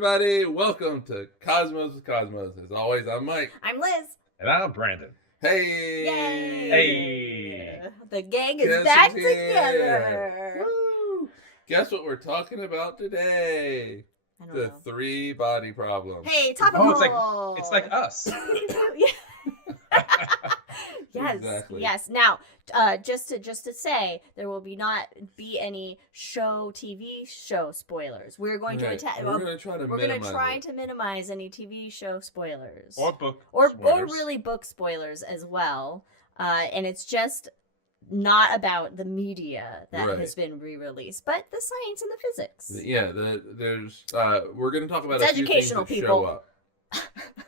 everybody. Welcome to Cosmos with Cosmos. As always, I'm Mike. I'm Liz. And I'm Brandon. Hey! Yay! Hey! The gang is Guess back who's here? together. Woo! Guess what we're talking about today? I don't The know. 3-body problem. Hey, topical. It's like us. Yes, Exactly. yes. Now, just to say, there will not be any TV show spoilers. We're going Right. to We're going to try to to minimize any TV show spoilers Or book or spoilers. really book spoilers as well. And it's just not about the media that Right. has been re-released, but the science and the physics. Yeah, there's. We're going to talk about It's a few educational, things that people. show up.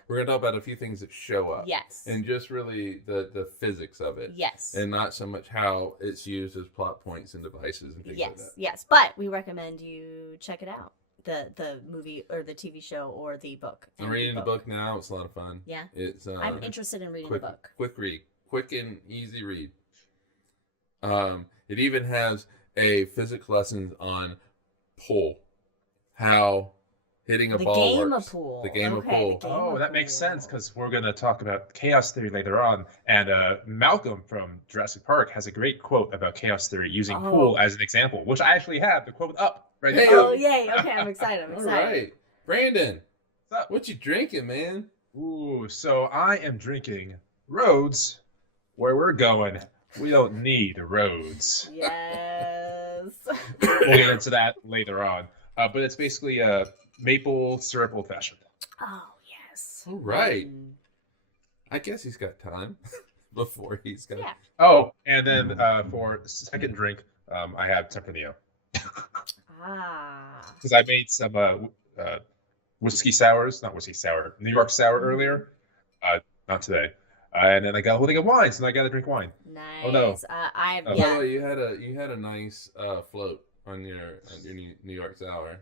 We're going to talk about a few things that show up. Yes. And just really the physics of it. Yes. And not so much how it's used as plot points and devices and things like that. Yes. But we recommend you check it out. The movie or the TV show or the book. I'm reading the book now. It's a lot of fun. Yeah. It's I'm interested in reading quick, the book. Quick read. Quick and easy read. It even has a physics lesson on pool. How hitting a The ball game works. of pool. The game of Okay, pool. the game Oh, of that makes pool. sense because we're going to talk about chaos theory later on. And Malcolm from Jurassic Park has a great quote about chaos theory using pool as an example, which I actually have the quote up right Hey. now. Oh, yay. Okay, I'm excited. I'm All excited. right. Brandon, What's up? what you drinking, man? Ooh, so I am drinking roads. Where we're going, we don't need roads. Yes. We'll get into that later on. But it's basically a maple syrup old fashioned. Oh, yes. All right. I guess he's got time before he's got. Yeah. Oh, and then for second drink, I have Tempranillo. Ah. Because I made some whiskey sours, not whiskey sour, New York sour earlier. Not today. And then I got holding of wine, so I got to drink wine. Nice. Oh, no. I Oh. By the yeah. way, you had a nice float on your New York sour.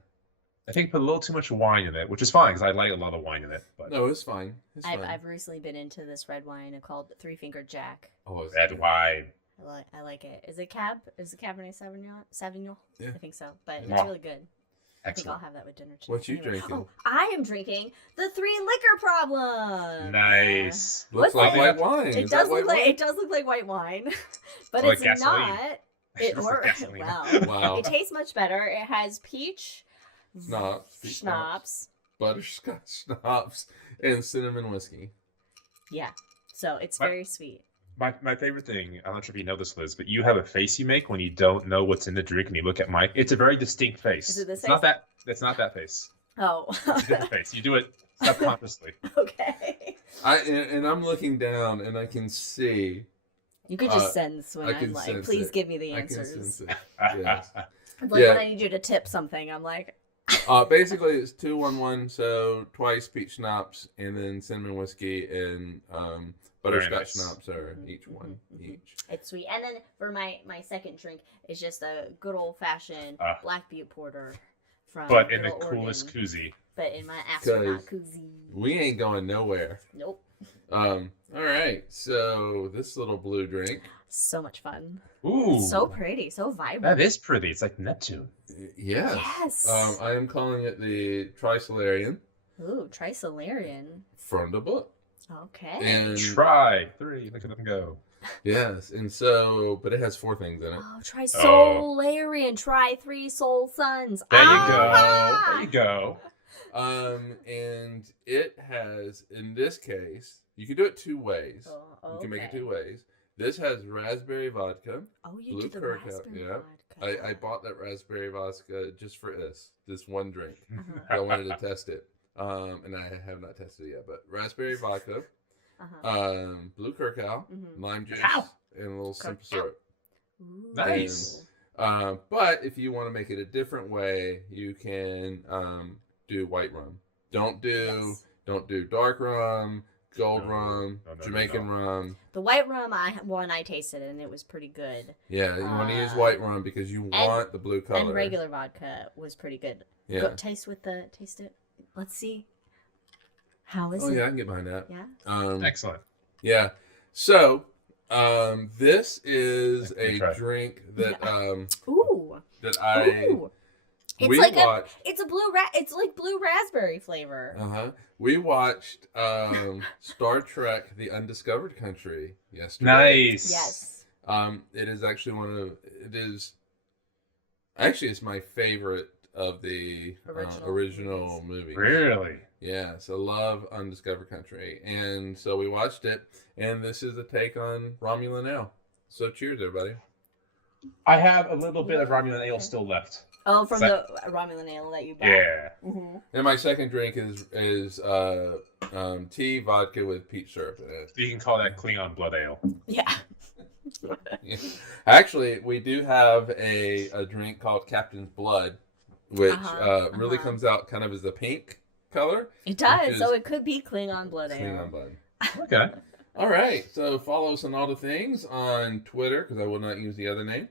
I think I put a little too much wine in it, which is fine because I like a lot of wine in it. But No, it's fine. It's fine. I've recently been into this red wine called Three Fingered Jack. Oh, it's red good. wine. I like it. Is it Cab? Is it Cabernet Sauvignon? Yeah. I think so. But it's Yeah. really good. I think I'll Excellent. have that with dinner too. What you drinking? Oh, I am drinking the 3 Liquor Problem. Nice. Looks What's like that? white wine. It Is that white wine? does look like white wine, but Or it's like gasoline. not. It's like gasoline. Well, Wow. it tastes much better. It has peach Schnapps, butterscotch schnapps, and cinnamon whiskey. Yeah, so it's But- very sweet. My favorite thing, I'm not sure if you know this, Liz, but you have a face you make when you don't know what's in the drink and you look at Mike. It's a very distinct face. Is it this It's not that. It's not that face. Oh, It's a different face. You do it subconsciously. okay. And I'm looking down and I can see. You could just sense when I I'm can like, sense please it. give me the I can answers. sense it. Yes. Like Yeah. when I need you to tip something, I'm like, Basically, it's 2-1-1. So twice peach schnapps and then cinnamon whiskey and butterscotch nice. schnapps are each one each. it's sweet. And then for my second drink is just a good old fashioned Black Butte Porter from But in the good old coolest Oregon. koozie. But in my astronaut 'Cause koozie. We ain't going nowhere. Nope. All right. So this little blue drink. So much fun. Ooh. So pretty. So vibrant. That is pretty. It's like Neptune. Yes. Yes. I am calling it the Trisolarian Ooh, Trisolarian. from the book. Okay. And Try 3. Look at them go. yes, and so, but it has 4 things in it. Oh, Trisolarian. Try 3 soul suns. There you Ah! go. There you go. And it has, in this case, you can do it 2 ways. Oh, You can make it okay. 2 ways. This has raspberry vodka. Oh, you blue did the curacao, raspberry yeah. vodka. I bought that raspberry vodka just for this one drink. Uh-huh. I wanted to test it. And I have not tested it yet, but raspberry vodka, Uh-huh. blue curacao, Mhm. lime juice, Ow. and a little simple Curacao. syrup. Ooh. Nice. But if you want to make it a different way, you can do white rum. Don't do dark rum, gold No, rum, no, Jamaican rum. The white rum I tasted and it was pretty good. Yeah, you want to use Uh, white rum because you want the blue color. And regular vodka was pretty good. Yeah. Go, taste it. Let's see. How is Oh it? yeah, I can get behind that. Yeah. Excellent. Yeah. So, this is Let me a try. drink that Ooh. that I Ooh. It's we like watched. it's it's like blue raspberry flavor. We watched Star Trek: The Undiscovered Country yesterday. Nice. Yes. It is actually it's my favorite of the original movies. Really? Yeah, so love Undiscovered Country. And so we watched it, and this is a take on Romulan Ale. So cheers, everybody. I have a little bit of Romulan ale still left. Oh, from the Romulan ale that you bought. Yeah. Mm-hmm. And my second drink is tea, vodka with peach syrup in it. You can call that Klingon blood ale. Yeah. Yeah. Actually, we do have a drink called Captain's Blood, which really comes out kind of as a pink color. It does, so it could be Klingon blood ale. Klingon blood. Okay. All right, so follow us on all the things on Twitter, because I will not use the other name.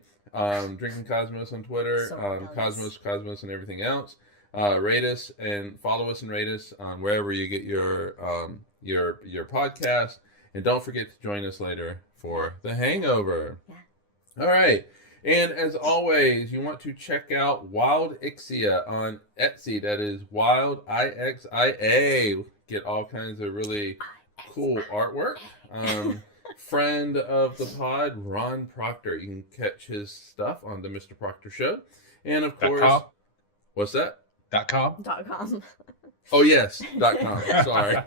Drinking Cosmos on Twitter, Cosmos and everything else. Rate us and follow us and rate us on wherever you get your podcast. And don't forget to join us later for The Hangover. Yeah. All right. And as always, you want to check out Wildixia on Etsy. That is Wildixia. Get all kinds of really cool artwork. Friend of the pod, Ron Proctor. You can catch his stuff on the Mr. Proctor Show. And of course, what's that? .com? .com. Oh, yes. .com. Sorry.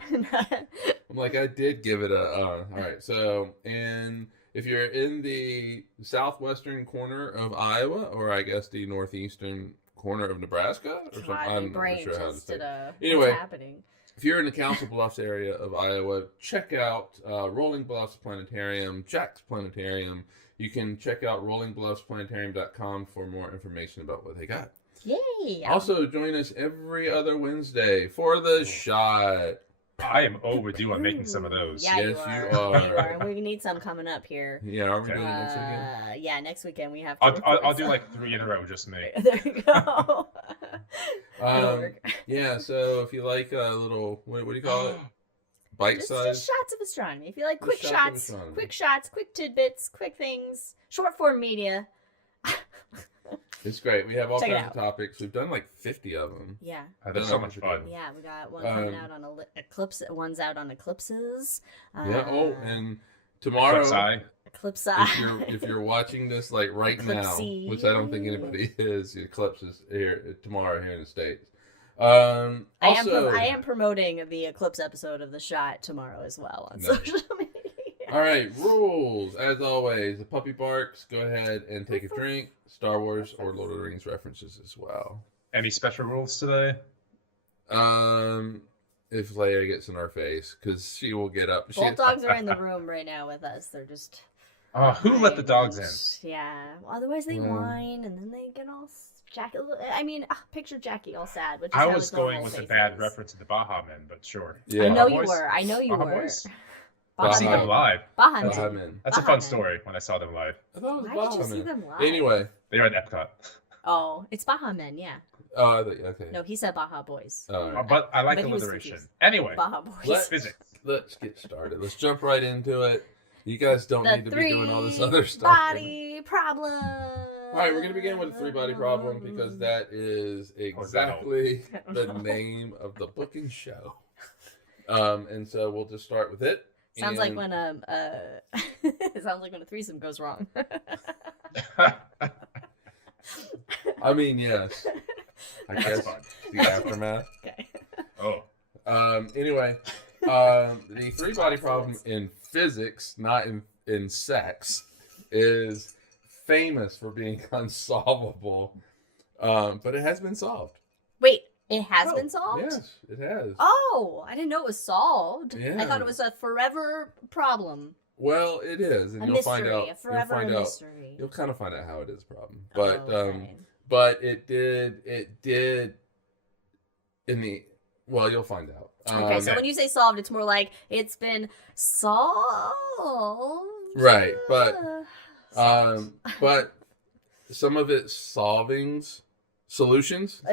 I'm like, I did give it a... all right. So, and if you're in the southwestern corner of Iowa, or I guess the northeastern corner of Nebraska, or something, I'm not sure how to say it. Anyway, what's happening? If you're in the Council Bluffs area of Iowa, check out Rolling Bluffs Planetarium, Jack's Planetarium. You can check out rollingbluffsplanetarium.com for more information about what they got. Yay! Also, join us every other Wednesday for The Shot. I am overdue on making some of those. Yeah, yes, you are. And we need some coming up here. Yeah, are we doing it next weekend? Yeah, next weekend we have. I'll do like 3 in a row, just me. There you go. Yeah, so if you like a little, what do you call it? Bite size? Just shots of astronomy. If you like quick shots, quick tidbits, quick things, short form media. It's great. We have all kinds of topics. We've done like 50 of them. Yeah. That's so much fun. Yeah, we got one coming out on eclipse. One's out on eclipses. Yeah. Oh, and tomorrow. Eclipse if you're watching this like right now, which I don't think anybody is, the eclipse is here tomorrow here in the States. I am promoting the eclipse episode of The Shot tomorrow as well on social media. All right, rules as always. The puppy barks. Go ahead and take a drink. Star Wars or Lord of the Rings references as well. Any special rules today? If Leia gets in our face, because she will get up. Both dogs are in the room right now with us. They're just. Who let the dogs in? Yeah. Well, otherwise they whine and then they get all Jackie. I mean, picture Jackie all sad. Which is I was going with a bad reference to the Baja Men, but sure. Yeah. I know you were. Boys? I've seen them live. Baja Men. That's a fun story when I saw them live. I thought it was Why did you see them live? Anyway. They are at Epcot. Oh, it's Baja Men, yeah. Oh, okay. No, he said Baja Boys. But I like alliteration. Anyway, Baja Boys. Let's get started. Let's jump right into it. You guys don't need to be doing all this other stuff. Body problem. All right, we're going to begin with the 3-body problem because that is exactly the name of the book and show. And so we'll just start with it. Sounds like when it sounds like when a threesome goes wrong. I mean, yes. I guess the aftermath. Okay. Oh. Anyway, the 3-body problem in physics, not in sex, is famous for being unsolvable. But it has been solved. Wait, it has been solved? Yes, it has. Oh, I didn't know it was solved. Yeah. I thought it was a forever problem. Well, it is, and you'll find out. Mystery. You'll kind of find out how it is a problem. But but it did in the you'll find out. Okay, so when you say solved, it's more like it's been solved. Right, but some of its solutions some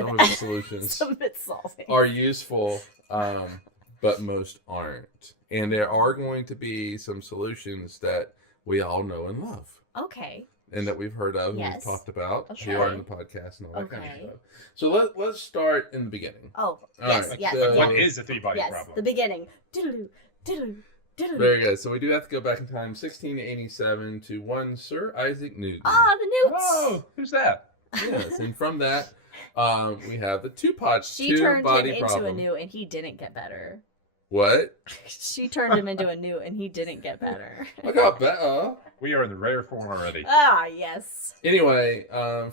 of its solving are useful, but most aren't. And there are going to be some solutions that we all know and love. Okay. and that we've heard of and Yes. we've talked about Okay. here on the podcast and all that kind of Okay. stuff. So let's start in the beginning. Oh, All yes, right, yes, so- yes. What is the three-body Yes, problem? the beginning. Diddle-oo, diddle-oo, diddle-oo. Very good. So we do have to go back in time, 1687, to one Sir Isaac Newton. Ah, the newts. Oh, who's that? Yes, and from that, we have the two-body She turned him two-body into problem. a newt, and he didn't get better. What? She turned him into a newt, and he didn't get better. I got better. We are in the rare form already. Ah, yes. Anyway, in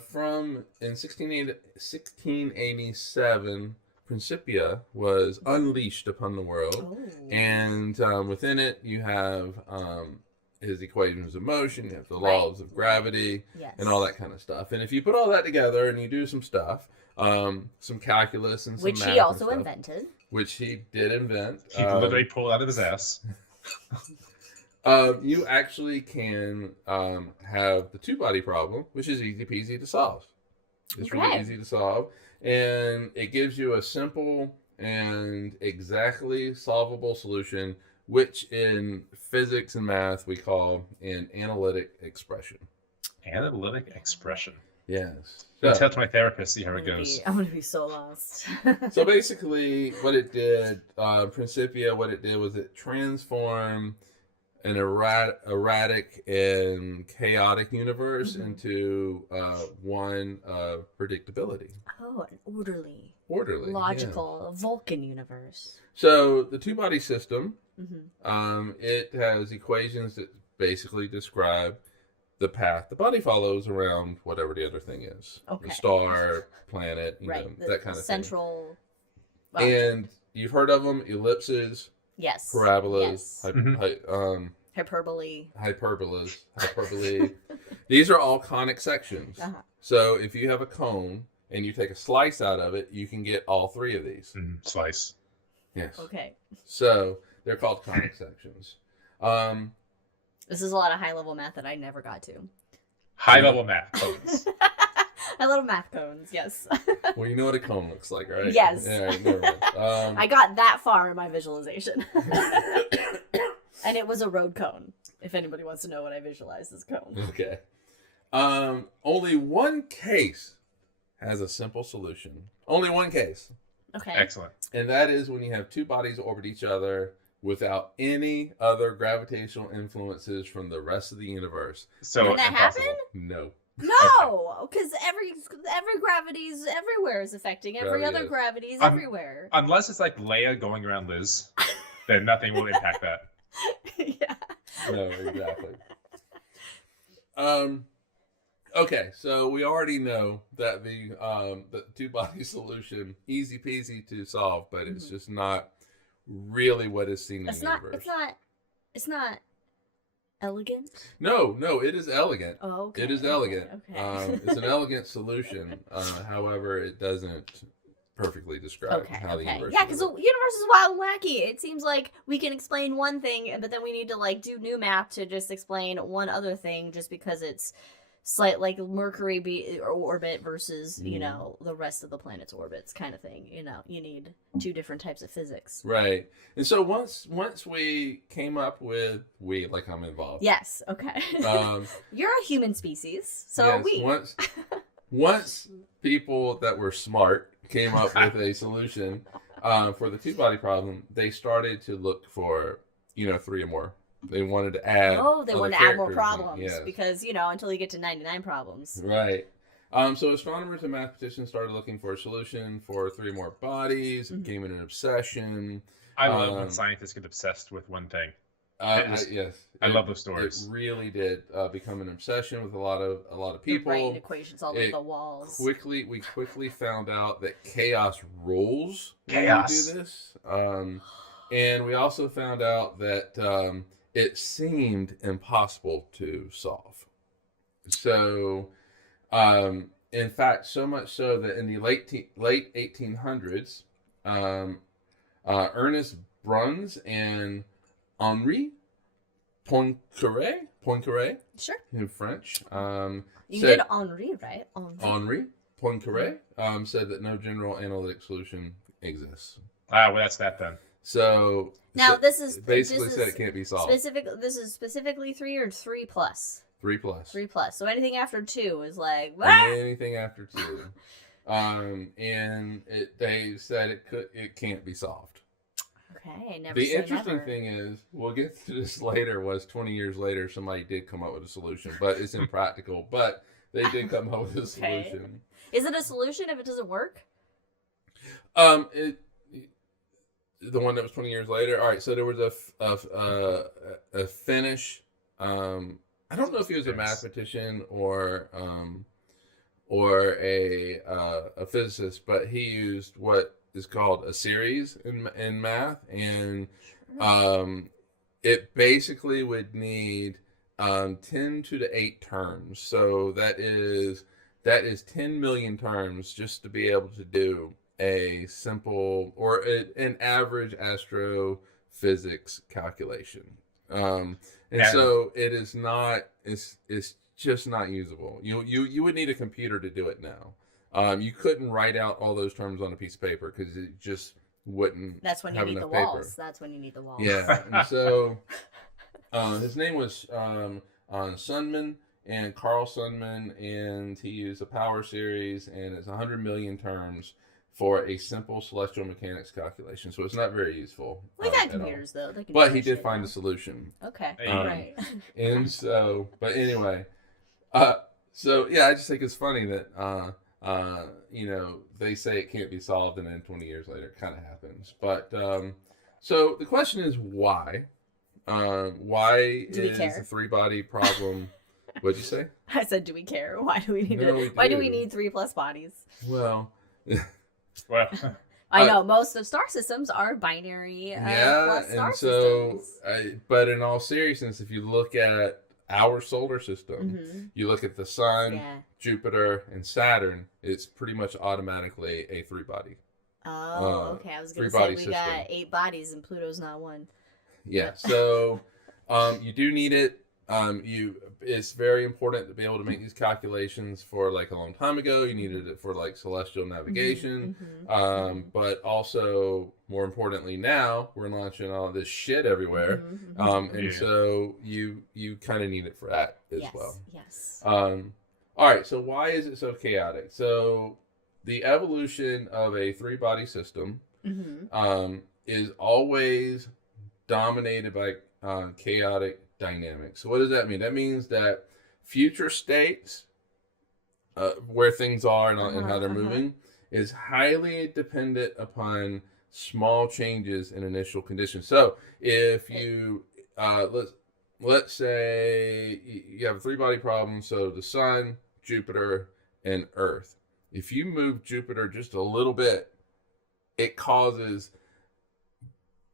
1687, Principia was unleashed upon the world, Oh. and within it you have his equations of motion, you have the Right. laws of gravity, Yes. and all that kind of stuff. And if you put all that together and you do some stuff, some calculus and some Which math he and also stuff, invented. which he did invent. He literally pulled out of his ass. You actually can have the two-body problem, which is easy peasy to solve. It's really Okay. easy to solve, and it gives you a simple and exactly solvable solution, which in physics and math we call an analytic expression. Analytic expression. Yes. Let's So, tell my therapist, see how it goes. I'm gonna be so lost. so basically, what it did, Principia, what it did was it transformed an erratic and chaotic universe Mhm. into one of predictability. Oh, an Orderly. yeah. logical Vulcan universe. So the two-body system, Mm-hmm. it has equations that basically describe the path the body follows around whatever the other thing is. Okay. The star, planet, Right. that kind of central. thing. And you've heard of them, ellipses, Yes. parabolas, Yes. Hyperbole. hyperbole. These are all conic sections. Uh-huh. So if you have a cone and you take a slice out of it, you can get all three of these. Slice. Yes. Okay. So they're called conic sections. This is a lot of high level math that I never got to. High level math. Codes. I love math cones. Yes. Well, you know what a cone looks like, right? Yes. Yeah, right, never mind. I got that far in my visualization. And it was a road cone. If anybody wants to know what I visualized as cone. Okay. Only one case has a simple solution. Only one case. Okay. Excellent. And that is when you have two bodies orbit each other without any other gravitational influences from the rest of the universe. So Can that impossible. happen? No. No, because every gravity's everywhere is affecting every Gravity other is. gravity's Um, everywhere. Unless it's like Leia going around Liz, then nothing will impact that. Yeah. No, exactly. Okay, so we already know that the two-body solution, easy peasy to solve, but it's just not really what is seen in It's the not. universe. It's not elegant. No, it is elegant. Oh, okay. It is elegant. Okay. It's an elegant solution. However, it doesn't perfectly describe how the universe. Yeah, because the universe is wild and wacky. It seems like we can explain one thing, but then we need to like do new math to just explain one other thing, just because it's slight like Mercury orbit versus Mhm. the rest of the planet's orbits kind of thing. You need two different types of physics. Right. And so once we came up with like I'm involved. Yes. Okay. You're a human species, so yes, once people that were smart came up with a solution for the two-body problem, they started to look for three or more. They wanted to add. Oh, they other want to add more characters in, problems yes. because until you get to 99 problems. Right. So astronomers and mathematicians started looking for a solution for three more bodies. It became an obsession. I love when scientists get obsessed with one thing. Yes, I love those stories. It really did become an obsession with a lot of people. Writing equations all over the walls. We quickly found out that chaos rules when Chaos. we do this, and we also found out that it seemed impossible to solve. So, in fact, so much so that in the late 1800s, Ernest Bruns and Henri Poincaré Sure. in French. You said, did Henri, right? Henri Poincaré said that no general analytic solution exists. Well, that's that then. So Now this is basically said it can't be solved. This is specifically 3 or 3 plus. 3+. 3+. So anything after 2 is like, what? Anything after 2. And they said it can't be solved. Okay, never The say interesting never. thing is, we'll get to this later, was 20 years later, somebody did come up with a solution, but it's impractical. But they did come up with a solution. Is it a solution if it doesn't work? The one that was 20 years later. All right, so there was a Finnish. I don't know if he was a mathematician or a physicist, but he used what is called a series in math, and it basically would need 10 to the 8 terms. So that is 10 million terms just to be able to do a simple or an average astrophysics calculation. So it is not. It's just not usable. You would need a computer to do it now. You couldn't write out all those terms on a piece of paper because it just wouldn't. That's when you have need the enough paper. walls. That's when you need the walls. Yeah, and so his name was Sundman, and Carl Sundman, and he used a power series, and it's 100 million terms for a simple celestial mechanics calculation. So it's not very useful. We got computers though. They can But do he that did shit, find yeah. a solution. Okay, right. And so, but anyway, so yeah, I just think it's funny that they say it can't be solved, and then 20 years later, it kind of happens. But so the question is why? Why Do we is care? the 3-body problem? What'd you say? I said, do we care? Why do we need No, we Why do do. we need 3+ bodies? Well, Well, I know most of star systems are binary. yeah, plus star and so, systems. but in all seriousness, if you look at our solar system, Mhm. you look at the sun, Yeah. Jupiter, and Saturn, it's pretty much automatically a 3-body. Oh, okay. I was gonna say 3-body we system. got 8 bodies and Pluto's not one. Yeah, so you do need it. It's very important to be able to make these calculations. For like a long time ago, you needed it for like celestial navigation. But also, more importantly, now we're launching all this shit everywhere. And so you kind of need it for that as well. Yes. All right, so why is it so chaotic? So the evolution of a 3-body system is always dominated by chaotic dynamics. So what does that mean? That means that future states, where things are and how they're moving, is highly dependent upon small changes in initial conditions. So if you let's say you have a 3-body problem, so the sun, Jupiter, and Earth. If you move Jupiter just a little bit, it causes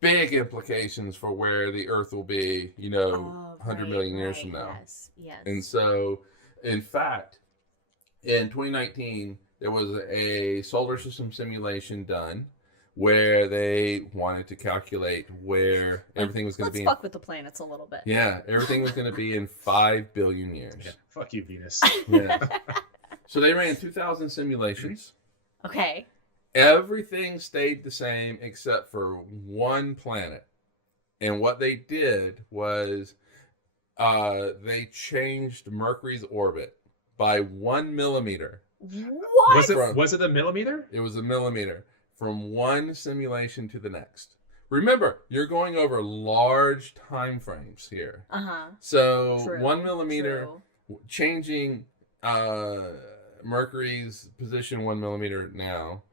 big implications for where the Earth will be, 100 million years from now. Yes. And so, in fact, in 2019, there was a solar system simulation done where they wanted to calculate where everything was going to be. Let's fuck with the planets a little bit. Yeah, everything was going to be in 5 billion years. yeah, fuck you, Venus. Yeah. So they ran 2,000 simulations. Okay. Everything stayed the same except for one planet. And what they did was they changed Mercury's orbit by 1 millimeter. What? Was it a millimeter? It was a millimeter from one simulation to the next. Remember, you're going over large time frames here. So True, 1 millimeter true. changing Mercury's position 1 millimeter now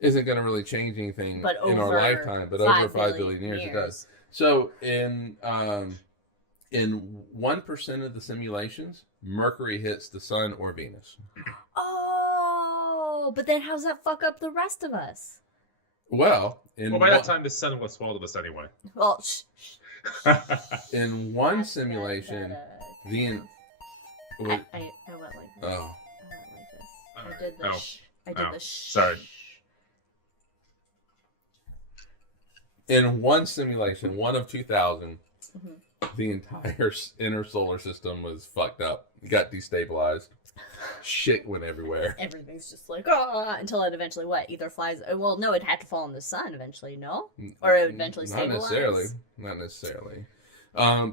isn't going to really change anything in our lifetime, but over 5 billion years it does. So in 1% of the simulations, Mercury hits the sun or Venus. Oh, but then how's that fuck up the rest of us? Well, by that time, the sun will have swallowed us anyway. Well, in one simulation, I went like this. Oh. I did this. I did this. Sorry. In one simulation, one of 2,000, the entire inner solar system was fucked up. It got destabilized. Shit went everywhere. Everything's just like, until it eventually either flies. Well, no, it had to fall in the sun eventually, no? Or it eventually stabilize? Not necessarily.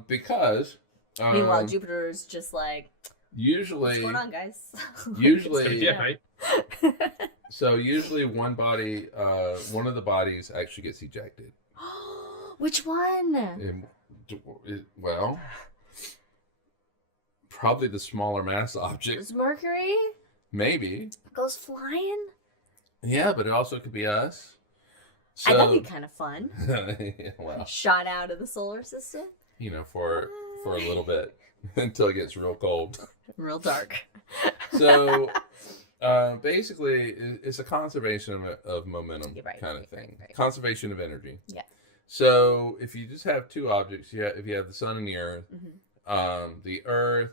Because Meanwhile, Jupiter's just like, usually, what's going on, guys? usually, Yeah, right. so usually one of the bodies actually gets ejected. Which one? Well, probably the smaller mass object. Is Mercury? Maybe. Goes flying? Yeah, but it also could be us. So, That'd be kind of fun. well, Shot out of the solar system. for a little bit until it gets real cold. Real dark. So, basically, it's a conservation of momentum kind of thing. Right. Conservation of energy. Yeah. So, if you just have two objects, if you have the sun and the earth, Mm-hmm. the earth.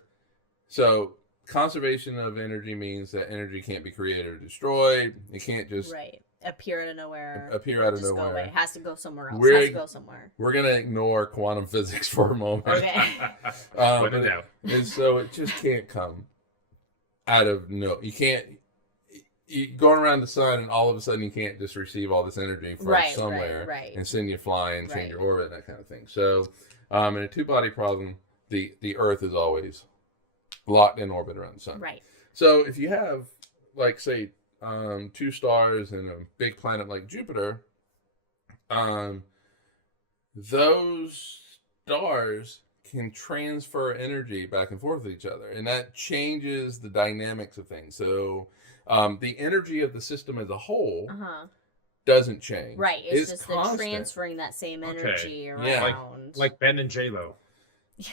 So, conservation of energy means that energy can't be created or destroyed. It can't just appear out of nowhere. Go away. It has to go somewhere else. We're It has to go somewhere. We're gonna ignore quantum physics for a moment. Okay. Put it down. And so it just can't come out of no. You can't. You going around the sun, and all of a sudden you can't just receive all this energy from somewhere and send you flying, change your orbit, and that kind of thing. So, in a two-body problem, the Earth is always locked in orbit around the sun. Right. So if you have, like, say, two stars and a big planet like Jupiter, those stars can transfer energy back and forth with each other, and that changes the dynamics of things. So the energy of the system as a whole doesn't change. Right. It's just constant. the transferring that same energy around. Yeah. Like Ben and J-Lo.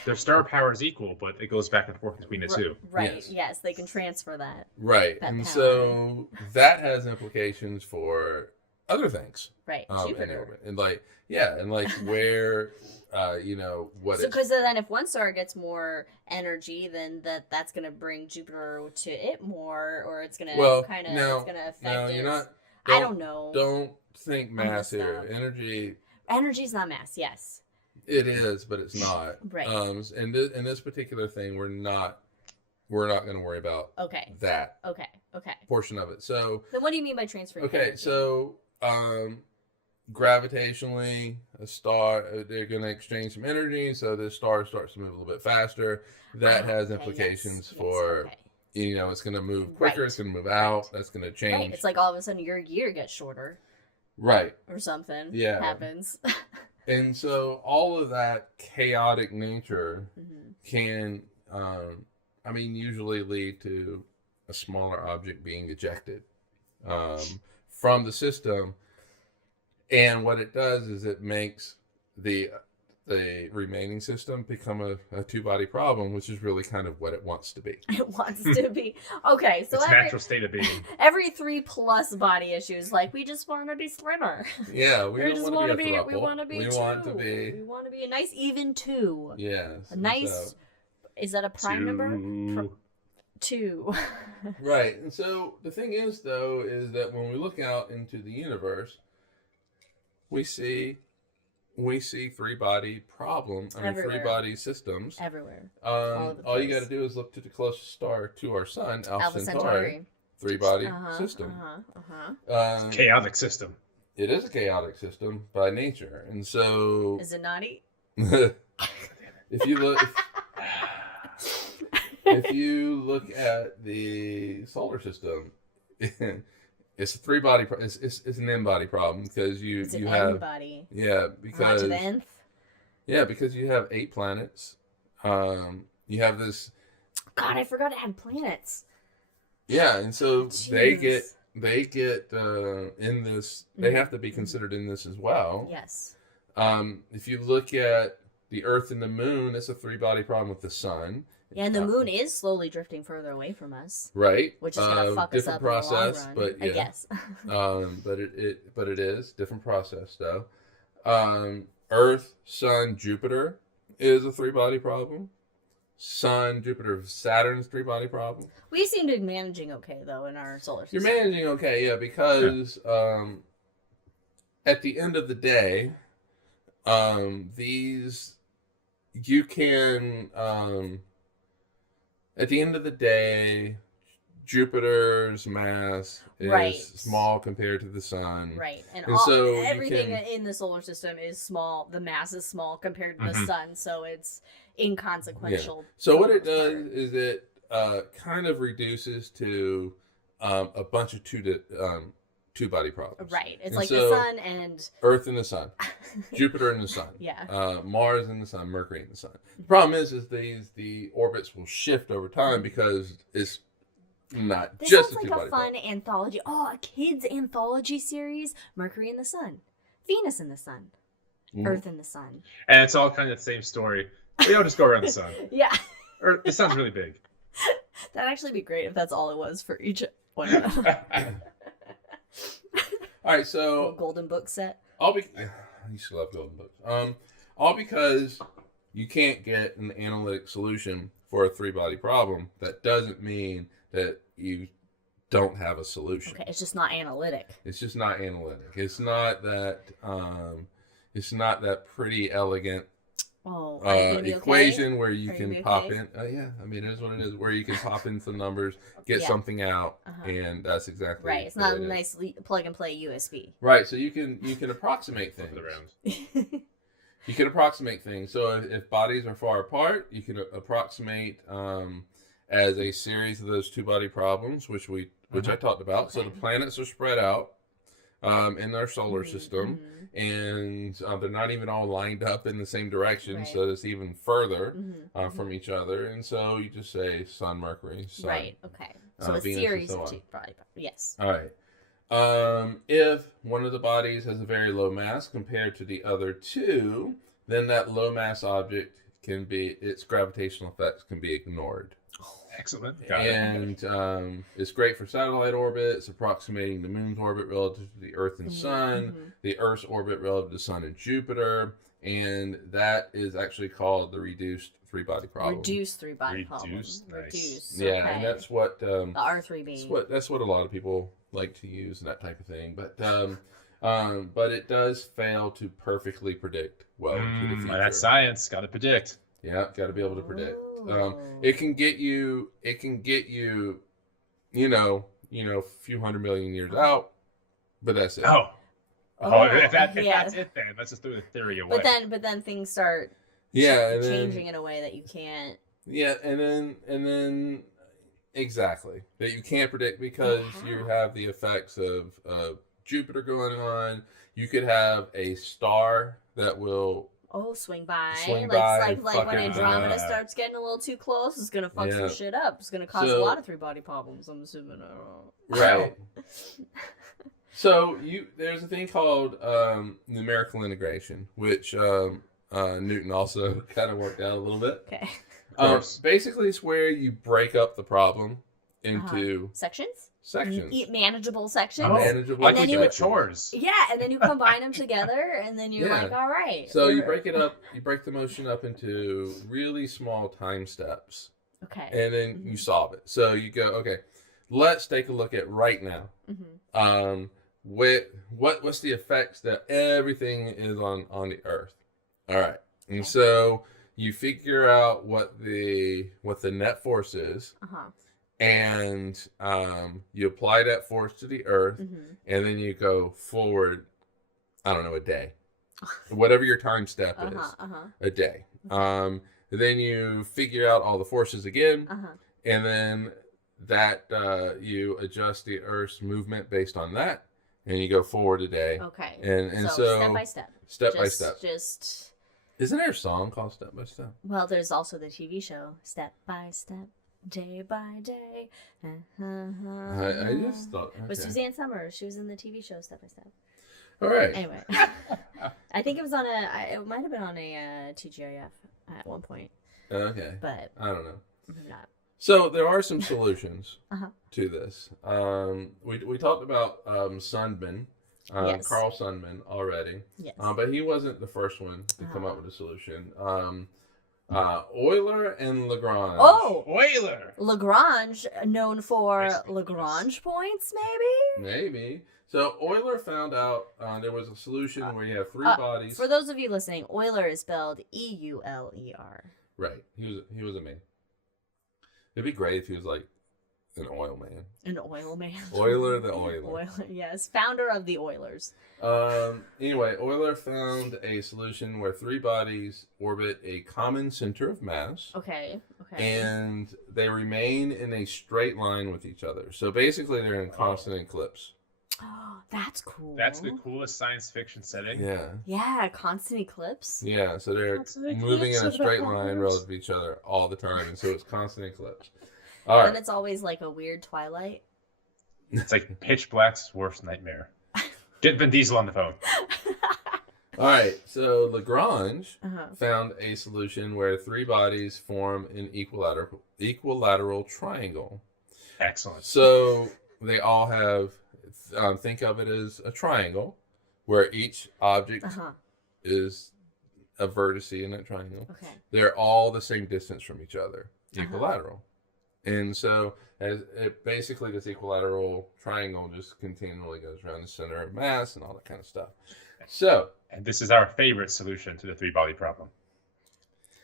Their star power is equal, but it goes back and forth between the two. Right. Yes, they can transfer that. Right. That And power. so that has implications for other things. Right. In Jupiter. orbit. And like where what So, it's because then if one star gets more energy, then that's going to bring Jupiter to it more, or it's going to it's going to affect No, it. you're not. I don't know. Don't think mass messed here. up. Energy's not mass. Yes. It is, but it's not. Right. In this particular thing, we're not going to worry about that Okay. portion of it. So Then what do you mean by transferring? okay, energy? so gravitationally, a star they're going to exchange some energy, so the star starts to move a little bit faster. That has implications for it's going to move quicker. Right. It's going to move out. That's going to change. Right. It's like all of a sudden your year gets shorter. Right. Or something. Yeah. Happens. And so all of that chaotic nature can, usually lead to a smaller object being ejected from the system. And what it does is it makes the remaining system become a two-body problem, which is really kind of what it wants to be. It wants to be. Okay, so its natural state of being. Every 3+ body issues, like, we just want to be slimmer. Yeah, we don't want to be a throuple. We want to be We two. want to be. We want to be a nice even two. Yes. A nice. Is that a prime number? Two. Right. And so the thing is, though, is that when we look out into the universe, we see three-body three-body systems everywhere. All you got to do is look to the closest star to our sun, Alpha Centauri. Three-body system. Chaotic system. It is a chaotic system by nature, and so is it naughty? if you look at the solar system, it's a three-body. It's an n-body problem because you have n-body. because to the nth. Because you have 8 planets. You have this. God, I forgot it had planets. Yeah, and so Jeez. they get in this. They have to be considered in this as well. Yes. If you look at the Earth and the Moon, it's a three-body problem with the Sun. Yeah, and the moon is slowly drifting further away from us. Right. Which is going to fuck us up process, in the long run, but yeah. I guess. But it is different process though. Earth, Sun, Jupiter is a three-body problem. Sun, Jupiter, Saturn's three-body problem. We seem to be managing okay though in our solar system. You're managing okay, yeah, because at the end of the day, you can. At the end of the day, Jupiter's mass is small compared to the sun. Right. And so everything in the solar system is small. The mass is small compared to the sun. So it's inconsequential. So what it does is it kind of reduces to a bunch of two-body problems. Right. It's And like so, the sun and Earth and the sun, Jupiter and the sun, yeah. Mars and the sun, Mercury and the sun. The problem is the orbits will shift over time because it's not This just sounds a like two-body a fun problem. anthology. Oh, a kids anthology series: Mercury and the Sun, Venus and the Sun, Mhm. Earth and the Sun. And it's all kind of the same story. We all just go around the sun. Yeah, Or the sun's really big. that'd actually be great if that's all it was for each one. Of them. All right, so Golden book set. I used to love golden books. All because you can't get an analytic solution for a three-body problem. That doesn't mean that you don't have a solution. Okay, it's just not analytic. It's just not analytic. It's not that. It's not that pretty elegant Oh, are you gonna be equation where you Are you can gonna be pop okay? in. Yeah, I mean, it is what it is. Where you can pop in some numbers, get Yeah. something out, Uh-huh. and that's exactly Right, it's what not it a is. nice plug and play USB. Right, so you can approximate things. Around. You can approximate things. So if bodies are far apart, you can approximate as a series of those two-body problems, which I talked about. So the Okay. planets are spread out in our solar system, Mhm. and they're not even all lined up in the same direction, Right. so it's even further Mhm. from each other. And so you just say Sun, Mercury, Sun. Right. Okay. So a Venus, and series so of on. two. Probably. Yes. All right. If one of the bodies has a very low mass compared to the other two, then that low mass object its gravitational effects can be ignored. Excellent. Got it. And it's great for satellite orbits, approximating the moon's orbit relative to the Earth and Sun, Mhm. the Earth's orbit relative to Sun and Jupiter, and that is actually called the reduced three-body problem. Reduce three-body Reduce, problem. nice. Reduce. Yeah, Okay. and that's what the R3B. that's what a lot of people like to use and that type of thing. But it does fail to perfectly predict well into the future. That's science. Got to predict. Yeah, got to be able to predict. Oh. It can get you, a few 100 million years out, but that's it. Oh, Oh, if yeah. that's it, then let's just throw the theory away. But then things start Yeah, and changing then, in a way that you can't. yeah, and then exactly that you can't predict because you have the effects of Jupiter going on. You could have a star that will swing by. Swing like by like, and like when fucking, Andromeda starts getting a little too close, it's gonna fuck Yeah. some shit up. It's gonna cause a So- lot of three-body problems. I'm assuming. right. So there's a thing called numerical integration, which Newton also kind of worked out a little bit. Okay. course. Basically, it's where you break up the problem into Sections. sections. Manageable sections. Oh, Manageable like then we you- do with chores. Yeah, and then you combine them together, and then you're Yeah. like, all right. So you we're- break it up. You break the motion up into really small time steps, Okay. and then you solve it. So you go, okay, let's take a look at right now. Mhm. What's the effects that everything is on the Earth? All right, and so you figure out what the net force is, Uh-huh. and you apply that force to the Earth, Mhm. and then you go forward. I don't know, a day, whatever your time step Uh-huh. is, Uh-huh. a day. Then you figure out all the forces again, Uh-huh. and then that you adjust the Earth's movement based on that, and you go forward a day. Okay. And so step by step. step by step. Just Isn't there a song called Step by Step? well, there's also the TV show Step by Step, Day by Day. I just thought. It was Okay. Suzanne Summers. She was in the TV show Step by Step. All right. Anyway, I think it was on it might have been on a TGIF at one point, Okay. but I don't know. maybe not. So there are some solutions Uh-huh. to this. We talked about Sundman, Yes. Carl Sundman already, Yes. but he wasn't the first one to come up with a solution. Euler and Lagrange. Oh, Euler. Lagrange, known for Nice. Lagrange points, maybe? Maybe. So Euler found out there was a solution where you have three bodies. For those of you listening, Euler is spelled Euler. Right. He was a man. It'd be great if he was like An oil man. An oil man. Euler the Oiler. Euler, yes, founder of the Oilers. Anyway, Euler found a solution where three bodies orbit a common center of mass. Okay. And they remain in a straight line with each other. So basically, they're in constant eclipse. Oh, that's cool. That's the coolest science fiction setting. Yeah. Yeah, constant eclipse. Yeah, so they're Constant moving in eclipse a of the straight line powers. relative to each other all the time, and so it's constant eclipse. All right. And it's always like a weird twilight. It's like pitch black's worst nightmare. Get Vin Diesel on the phone. All right, so Lagrange Uh-huh. found a solution where three bodies form an equilateral triangle. Excellent. So they all have, think of it as a triangle, where each object Uh-huh. is a vertex in that triangle. Okay. They're all the same distance from each other, Uh-huh. equilateral. And so as it basically this equilateral triangle just continually goes around the center of mass and all that kind of stuff. So, And this is our favorite solution to the three-body problem.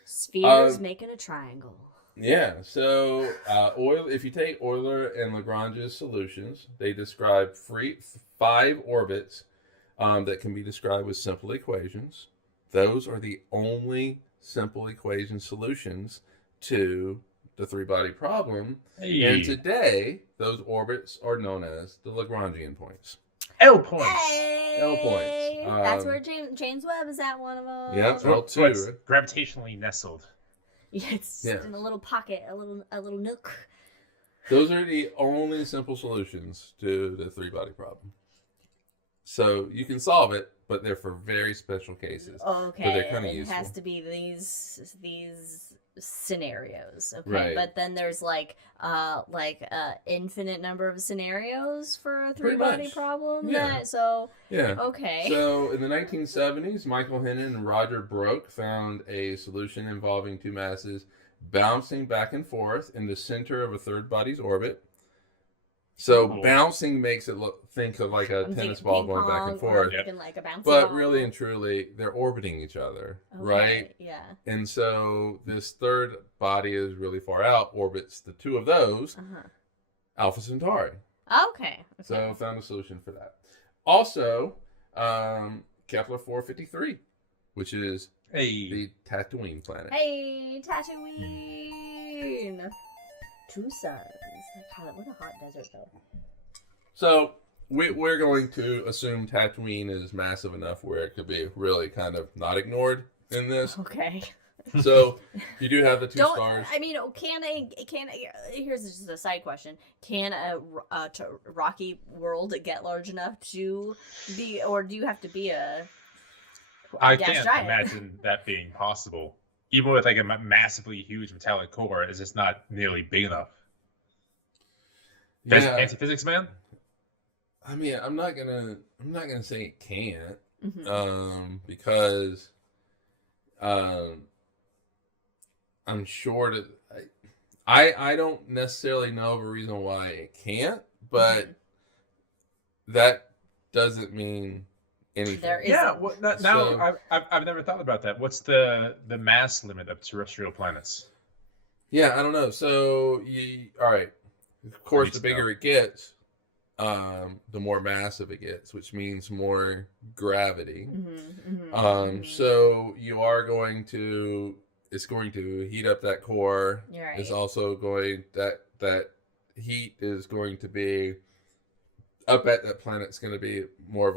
Spheres making a triangle. yeah, so if you take Euler and Lagrange's solutions, they describe five orbits that can be described with simple equations. Those are the only simple equation solutions to the three-body problem. Hey. And today, those orbits are known as the Lagrangian points. L points. Hey! L points. That's where James Webb is at one of them. Yeah, So L2. it's gravitationally nestled. Yeah, it's Yeah. in a little pocket, a little nook. Those are the only simple solutions to the three-body problem. So you can solve it, but they're for very special cases. Okay, But they're kinda it has useful. to be these scenarios. Okay, Right. but then there's like infinite number of scenarios for a Pretty three-body much. problem. Yeah. So Yeah. okay. So in the 1970s, Michael Hennon and Roger Broke found a solution involving two masses bouncing back and forth in the center of a third body's orbit. So Cool. bouncing makes it think of like a I'm tennis thinking ball ping going back pong, and or forth. I'm thinking like a bouncy But ball. really and truly, they're orbiting each other, Okay, right? Yeah. And so this third body is really far out, orbits the two of those, Alpha Centauri. Okay. So found a solution for that. Also, Kepler 453, which is Hey. the Tatooine planet. Hey, Tatooine. Two suns. God, what a hot desert though. So we're going to assume Tatooine is massive enough where it could be really kind of not ignored in this. Okay. So you do have the two stars. I mean, here's just a side question. Can a rocky world get large enough to be, or do you have to be a I gas can't giant? imagine that being possible. Even with like a massively huge metallic core, it's just not nearly big enough. Yeah. Anti-physics man? I mean, I'm not gonna say it can't, Mhm. because I'm sure that I don't necessarily know of a reason why it can't, but that doesn't mean anything. There is- Yeah. Well, now So- I've never thought about that. What's the mass limit of terrestrial planets? Yeah, I don't know. So all right. Of course, need the to know. bigger it gets, the more massive it gets, which means more gravity. So you are going to, it's going to heat up that core. You're right. It's also going, that heat is going to be up at that planet's going to be more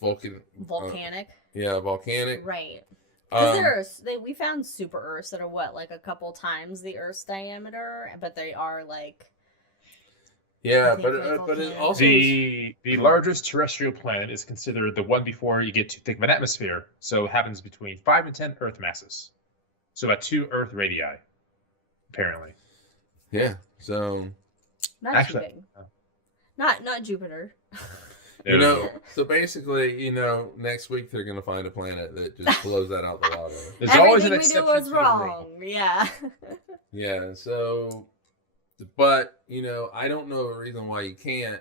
volcanic. Yeah, volcanic. Right. Because Um, we found super Earths that are what, like a couple times the Earth's diameter, but they are like. yeah, I think but like it volcanoes. also The largest terrestrial planet is considered the one before you get too thick of an atmosphere, so it happens between 5 and 10 Earth masses. So about 2 Earth radii, apparently. yeah. So Not Actually- too big. Not Jupiter. so basically, next week they're gonna find a planet that just blows that out the water. There's always Everything an we exception do was to the wrong. rule. Yeah. Yeah. So, but I don't know a reason why you can't,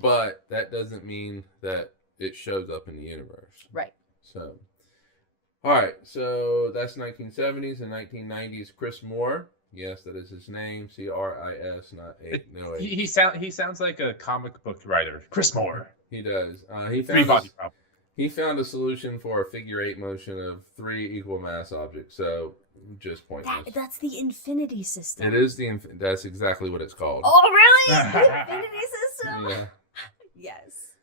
but that doesn't mean that it shows up in the universe. Right. So, all right. So that's 1970s and 1990s. Chris Moore Yes, that is his name. Cris, not A. No A. He sounds like a comic book writer, Chris Moore. He does. Three-body problem. He found a solution for a figure-8 motion of 3 equal mass objects. So just pointless. That's the infinity system. It is that's exactly what it's called. Oh, really? The infinity system? Yeah. Yes.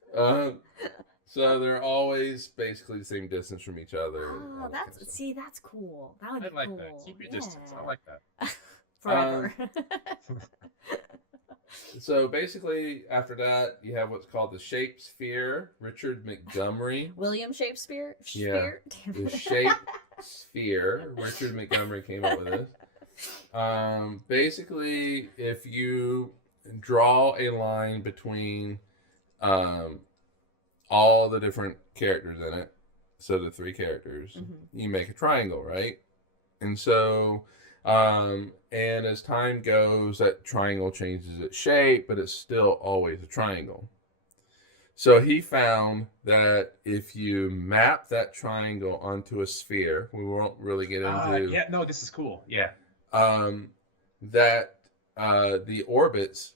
So they're always basically the same distance from each other. Oh, that's cool. That would be I like cool. that. Keep your distance. I like that. Forever. So basically, after that, you have what's called the shape sphere. Richard Montgomery. William Shakespeare? Yeah. The shape sphere. Richard Montgomery came up with this. Basically, if you draw a line between all the different characters in it, so the 3 characters, you make a triangle, right? And so, and as time goes, that triangle changes its shape, but it's still always a triangle. So he found that if you map that triangle onto a sphere, we won't really get into. Yeah, no, this is cool. Yeah. That the orbits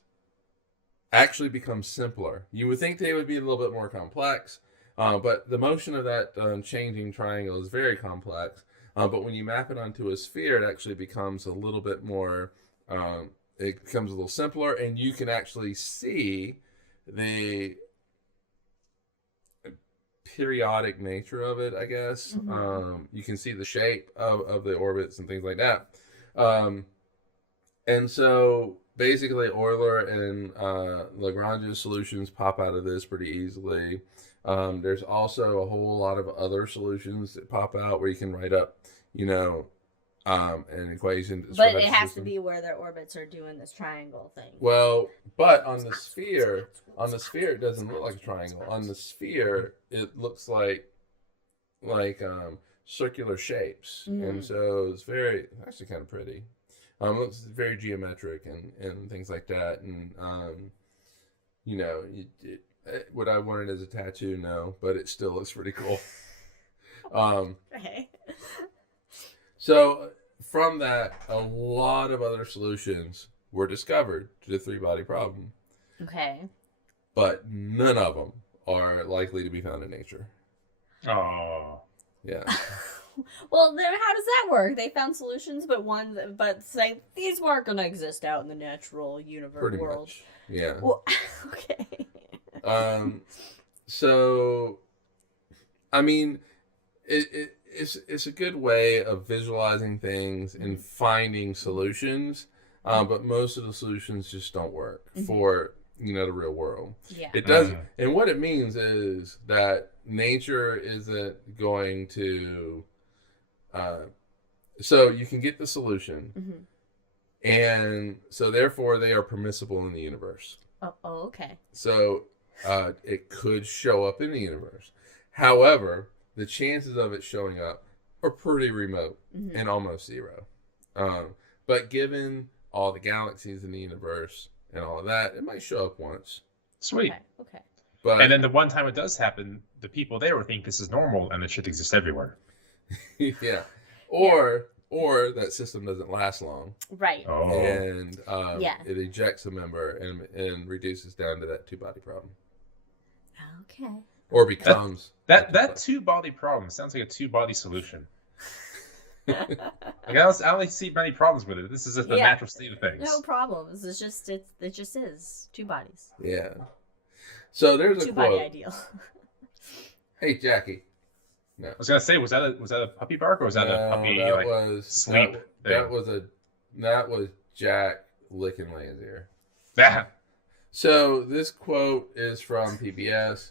actually become simpler. You would think they would be a little bit more complex, but the motion of that changing triangle is very complex. But when you map it onto a sphere, it actually becomes a little bit more, it becomes a little simpler, and you can actually see the periodic nature of it, I guess. You can see the shape of the orbits and things like that. And so basically Euler and Lagrange's solutions pop out of this pretty easily. There's also a whole lot of other solutions that pop out where you can write up, an equation. But it has to be where their orbits are doing this triangle thing. Well, but on the sphere, it doesn't look like a triangle. On the sphere, it looks like circular shapes, and so it's actually kind of pretty. It looks very geometric and things like that, and would I want it as a tattoo? No, but it still looks pretty cool. Okay. So from that, a lot of other solutions were discovered to the 3-body problem. Okay. But none of them are likely to be found in nature. Oh. Yeah. Well, then how does that work? They found solutions, but say these weren't going to exist out in the natural universe Pretty world. much. Yeah. Well, okay. So, I mean, it's a good way of visualizing things and finding solutions, but most of the solutions just don't work for the real world. Yeah. It doesn't, and what it means is that nature isn't going to. So you can get the solution, and so therefore they are permissible in the universe. Oh, okay. So it could show up in the universe. However, the chances of it showing up are pretty remote and almost zero. But given all the galaxies in the universe and all of that, it might show up once. Sweet. Okay. But And then the one time it does happen, the people there will think this is normal and it should exist everywhere. yeah, or that system doesn't last long, Right. Oh. and Yeah. it ejects a member and reduces down to that 2-body problem, Okay. or becomes That 2-body problem sounds like a 2-body solution. Like I only see many problems with it. This is just the natural state of things. No problems. It just is 2 bodies. Yeah. So there's a 2-body quote. ideal. Hey, Jackie. No. I was gonna say, was that a puppy bark or was that a puppy sleep? That was Jack licking Leia's ear. Yeah. So this quote is from PBS.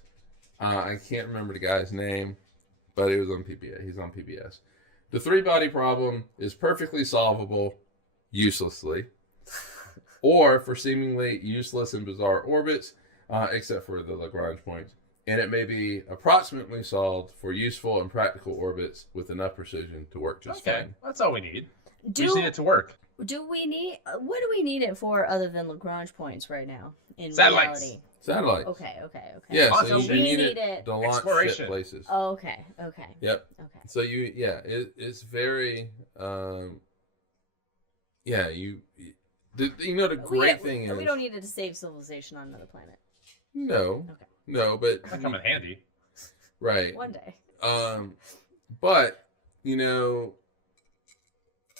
I can't remember the guy's name, but it was on PBS. He's on PBS. The 3-body problem is perfectly solvable uselessly, or for seemingly useless and bizarre orbits, except for the Lagrange points. And it may be approximately solved for useful and practical orbits with enough precision to work just fine. That's all we need. We just need it to work. What do we need it for other than Lagrange points right now in Satellites. reality? Satellites. Okay. Yeah, Launch so you ship. need it it to launch Exploration. ship places. Oh, okay. Yep. Okay. So it's very yeah, you know the great thing is we don't need it to save civilization on another planet. no, Okay. no, but That come in handy. right. One day. But you know,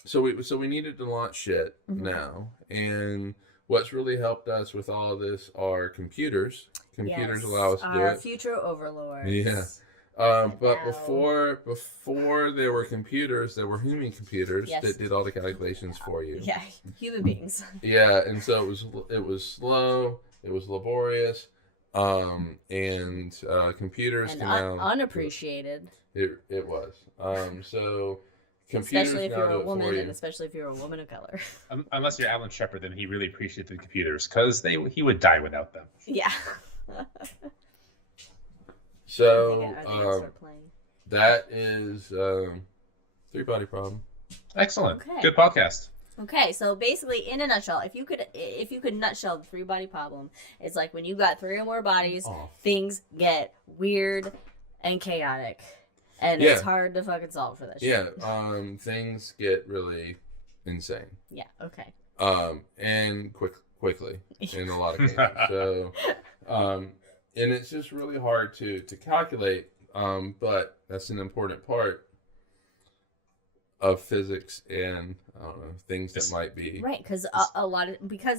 so we needed to launch shit Mhm. now, and what's really helped us with all of this are computers. Computers Yes, allow us to do our it. future overlords. Yeah. And But now- before there were computers, there were human computers Yes. that did all the calculations for you. Yeah, human beings. Yeah, and so it was slow, it was laborious, and computers And can now unappreciated. it was. So computers Especially if now you're do a it woman, for you. and especially if you're a woman of color. Unless you're Alan Shepard, then he really appreciated the computers because he would die without them. Yeah. So I think I start playing. that is Three Body Problem. Excellent. Okay. Good podcast. Okay, so basically, in a nutshell, if you could nutshell the three body problem, it's like when you got three or more bodies, Off. things get weird and chaotic, and Yeah. it's hard to fucking solve for that shit. Yeah, things get really insane. Yeah. Okay. And quickly in a lot of cases. So, and it's just really hard to calculate. But that's an important part of physics and I don't know things that might be Right, because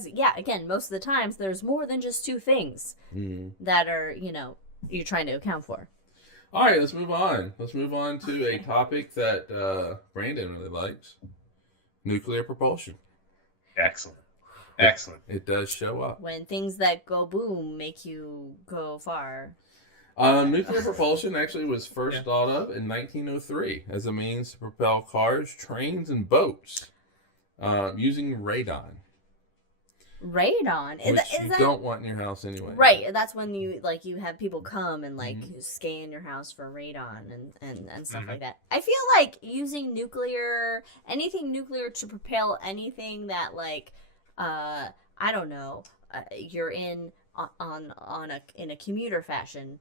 again, most of the times there's more than just two things that are you're trying to account for. All right, let's move on. Let's move on to a topic that Brandon really likes: nuclear propulsion. Excellent. Excellent. It does show up. When things that go boom make you go far. Nuclear propulsion actually was first thought of in 1903 as a means to propel cars, trains, and boats using radon. Radon? Which you don't want in your house anyway. Right, that's when you have people come and scan your house for radon and stuff like that. I feel like using anything nuclear to propel anything that I don't know, you're in a commuter fashion.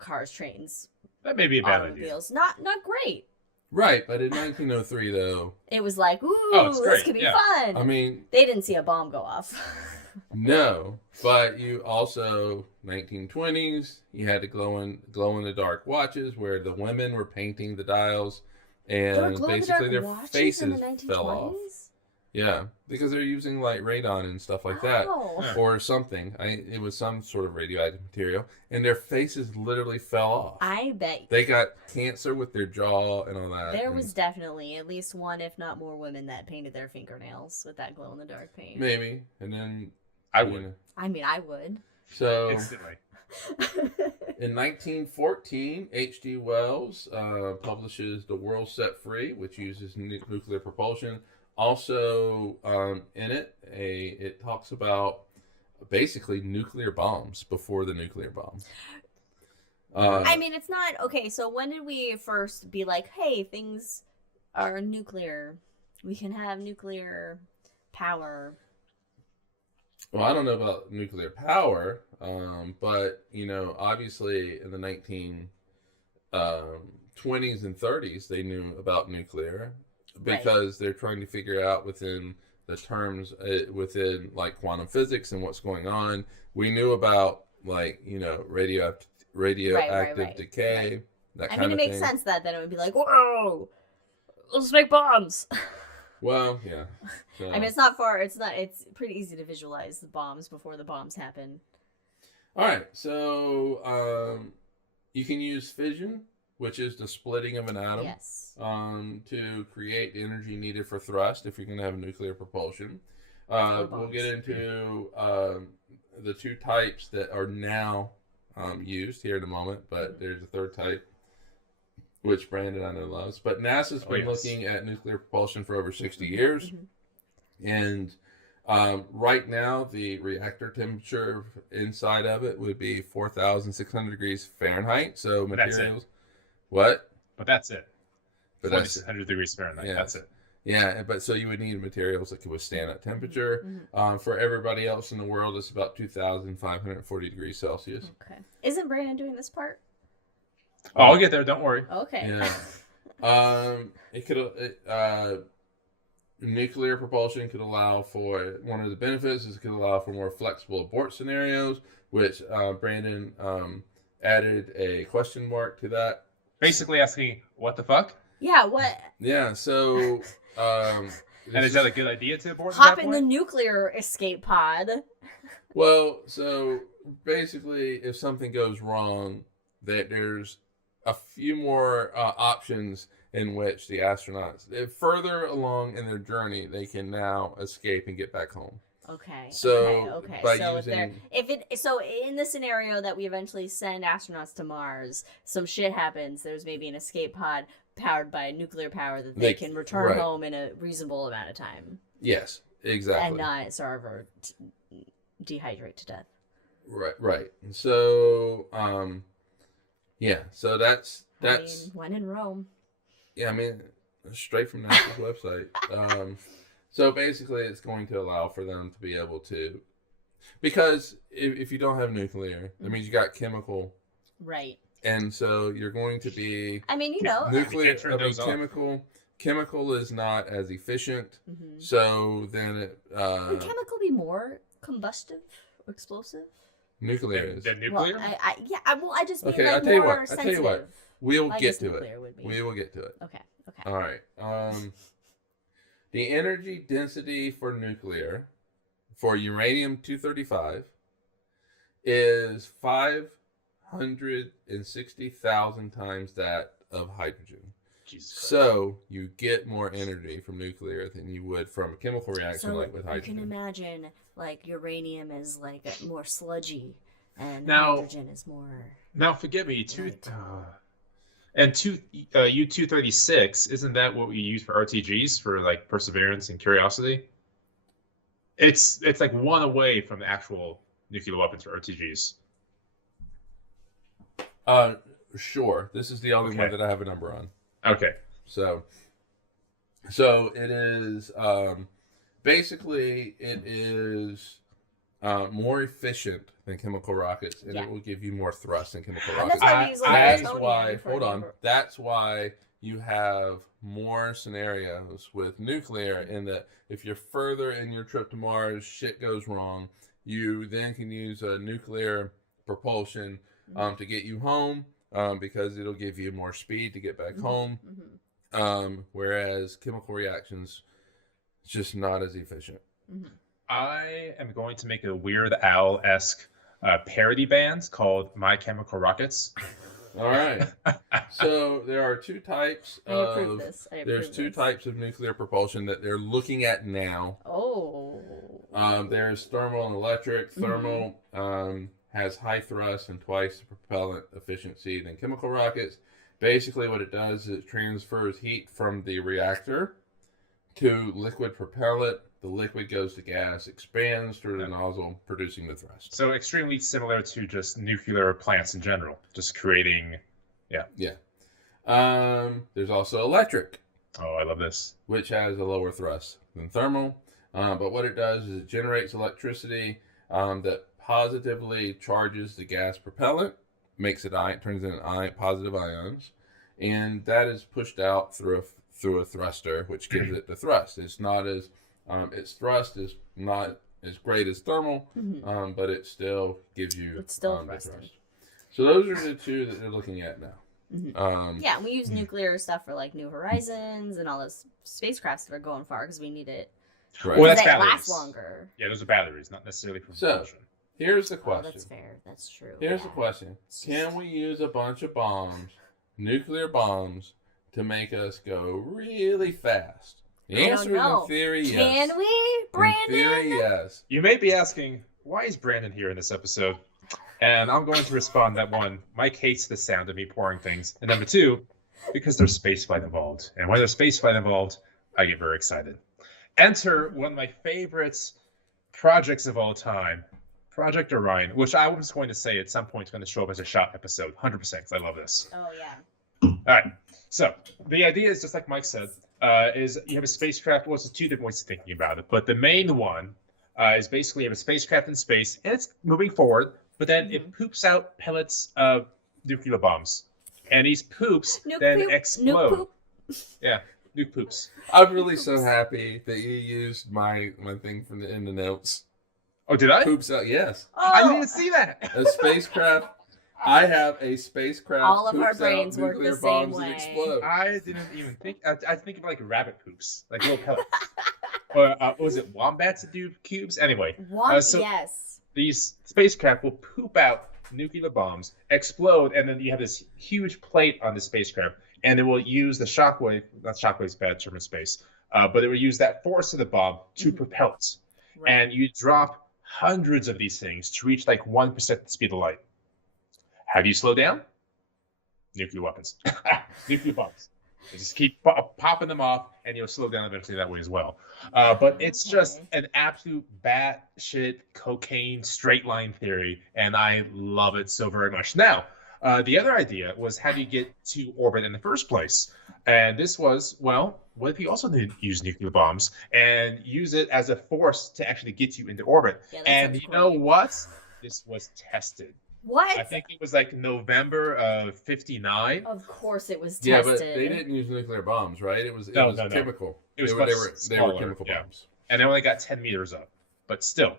Cars, trains, that may be a bad automobiles. idea. Not great. Right, but in 1903 though, it was like, ooh, it's great. this could be fun. I mean, they didn't see a bomb go off. no, but you also 1920s, you had the glow in the dark watches where the women were painting the dials, and basically their faces fell off. Yeah, because they're using radon and stuff like that, or something. It was some sort of radioactive material, and their faces literally fell off. I bet they got cancer with their jaw and all that. There was definitely at least one, if not more, women that painted their fingernails with that glow in the dark paint. Maybe, and then I would. I mean, I would. So instantly. In 1914, H.G. Wells publishes The World Set Free, which uses nuclear propulsion. Also, in it talks about basically nuclear bombs before the nuclear bomb. I mean, it's not okay. So when did we first be like, "Hey, things are nuclear. We can have nuclear power"? Well, I don't know about nuclear power, but obviously in the 1920s and 30s, they knew about nuclear. Because they're trying to figure out within the terms within quantum physics and what's going on. We knew about radioactive decay. That kind of thing. It makes sense that then it would be like, whoa, let's make bombs. Well, yeah. So. I mean, it's not far. It's pretty easy to visualize the bombs before the bombs happen. All right, so you can use fission, which is the splitting of an atom. Yes. To create the energy needed for thrust if you're going to have nuclear propulsion. We'll get into the two types that are now used here in a moment, but there's a third type, which Brandon I know loves. But NASA's been looking at nuclear propulsion for over 60 years. And right now, the reactor temperature inside of it would be 4,600 degrees Fahrenheit. So materials... What? But that's it. But 4,600 degrees Fahrenheit. Yeah. That's it. Yeah, but so you would need materials that could withstand that temperature. For everybody else in the world, it's about 2,540 degrees Celsius. Okay. Isn't Brandon doing this part? Oh, I'll get there. Don't worry. Okay. Yeah. nuclear propulsion could allow for, one of the benefits is it could allow for more flexible abort scenarios, which Brandon added a question mark to that. Basically asking, what the fuck? Yeah, what? Yeah, so... And is that a good idea to abort? Hop in the nuclear escape pod. Well, so basically, if something goes wrong, there's a few more options in which the astronauts, if further along in their journey, they can now escape and get back home. Okay. So okay. by So using, so in the scenario that we eventually send astronauts to Mars, some shit happens. There's maybe an escape pod powered by nuclear power that they can return right. home in a reasonable amount of time. Yes, exactly. And not starve or dehydrate to death. Right. So, yeah. So that's. I mean, when in Rome. Yeah, I mean, straight from NASA's website. So basically, it's going to allow for them to be able to, because if you don't have nuclear, that means you got chemical. Right. And so you're going to be. I mean, you know, nuclear. Chemical is not as efficient. Mm-hmm. So then it. Would chemical be more combustive, explosive? Nuclear is. The nuclear? Well, I just mean okay, like I'll tell you more what. sensitive. I'll tell you what. We'll get to it. Would be. We will get to it. Okay. All right. The energy density for nuclear, for uranium-235, is 560,000 times that of hydrogen. Jesus Christ. So you get more energy from nuclear than you would from a chemical reaction so like with hydrogen. You can imagine, like, uranium is like more sludgy, and now, hydrogen is more. Now, forgive me, U-236, isn't that what we use for RTGs for like Perseverance and Curiosity? It's like one away from the actual nuclear weapons for RTGs. Sure. This is the only one that I have a number on. Okay. So it is basically it is more efficient than chemical rockets, and it will give you more thrust than chemical rockets. That's why you have more scenarios with nuclear, in that if you're further in your trip to Mars, shit goes wrong, you then can use a nuclear propulsion to get you home, because it'll give you more speed to get back home. Whereas chemical reactions, just not as efficient. I am going to make a Weird Al-esque parody band called My Chemical Rockets. All right. So there are two types There's two types of nuclear propulsion that they're looking at now. Oh. There's thermal and electric. Thermal has high thrust and twice the propellant efficiency than chemical rockets. Basically what it does is it transfers heat from the reactor to liquid propellant. The liquid goes to gas, expands through the nozzle, producing the thrust. So extremely similar to just nuclear plants in general, just creating, There's also electric. Oh, I love this. Which has a lower thrust than thermal. But what it does is it generates electricity that positively charges the gas propellant, makes it turns into positive ions, and that is pushed out through a thruster, which gives it the thrust. It's not as its thrust is not as great as thermal, but it still gives you the thrust. So those are the two that they're looking at now. Yeah, and we use nuclear stuff for like New Horizons and all those spacecrafts that are going far because we need it. Right. Well, that's batteries. batteries. Last longer. Yeah, those are batteries, not necessarily for propulsion. Here's the question. That's fair. That's true. Here's the question. Can we use a bunch of bombs, nuclear bombs, to make us go really fast? The answer is in theory, yes. Can we, Brandon? In theory, yes. You may be asking, why is Brandon here in this episode? And I'm going to respond that one, Mike hates the sound of me pouring things. And number two, because there's spaceflight involved. And when there's spaceflight involved, I get very excited. Enter one of my favorite projects of all time, Project Orion, which I was going to say at some point is going to show up as a shot episode, 100%, because I love this. Oh, yeah. All right. So the idea is, just like Mike said, is you have a spacecraft. Well, it's two different ways of thinking about it. But the main one is basically you have a spacecraft in space, and it's moving forward, but then it poops out pellets of nuclear bombs. And these poops explode. Poop. Yeah. Nuke poops. I'm really so happy that you used my thing from in the notes. Oh, did I? Poops out, yes. I didn't Oh, even see that. A spacecraft. I have a spacecraft. All of our poops out brains work nuclear the same bombs and way. explode. I didn't even think. I think of like rabbit poops, like little pellets. Or was it wombats that do cubes? Anyway, so yes. these spacecraft will poop out nuclear bombs, explode, and then you have this huge plate on the spacecraft, and it will use the shockwave. Not shockwave's bad term in space, but it will use that force of the bomb to propel it. Right. And you drop hundreds of these things to reach like 1% the speed of light. How do you slow down? Nuclear weapons. Nuclear bombs. You just keep popping them off, and you'll slow down eventually that way as well. But it's just an absolute batshit cocaine straight line theory, and I love it so very much. Now, the other idea was how do you get to orbit in the first place? And this was, well, what if you also did use nuclear bombs and use it as a force to actually get you into orbit? Yeah, that and sounds you know great. what? This was tested. What? I think it was like November of '59. Of course it was Yeah, tested. but they didn't use nuclear bombs, right? It was No. chemical. It was they much were smaller, chemical yeah. bombs. And they only got 10 meters up, but still.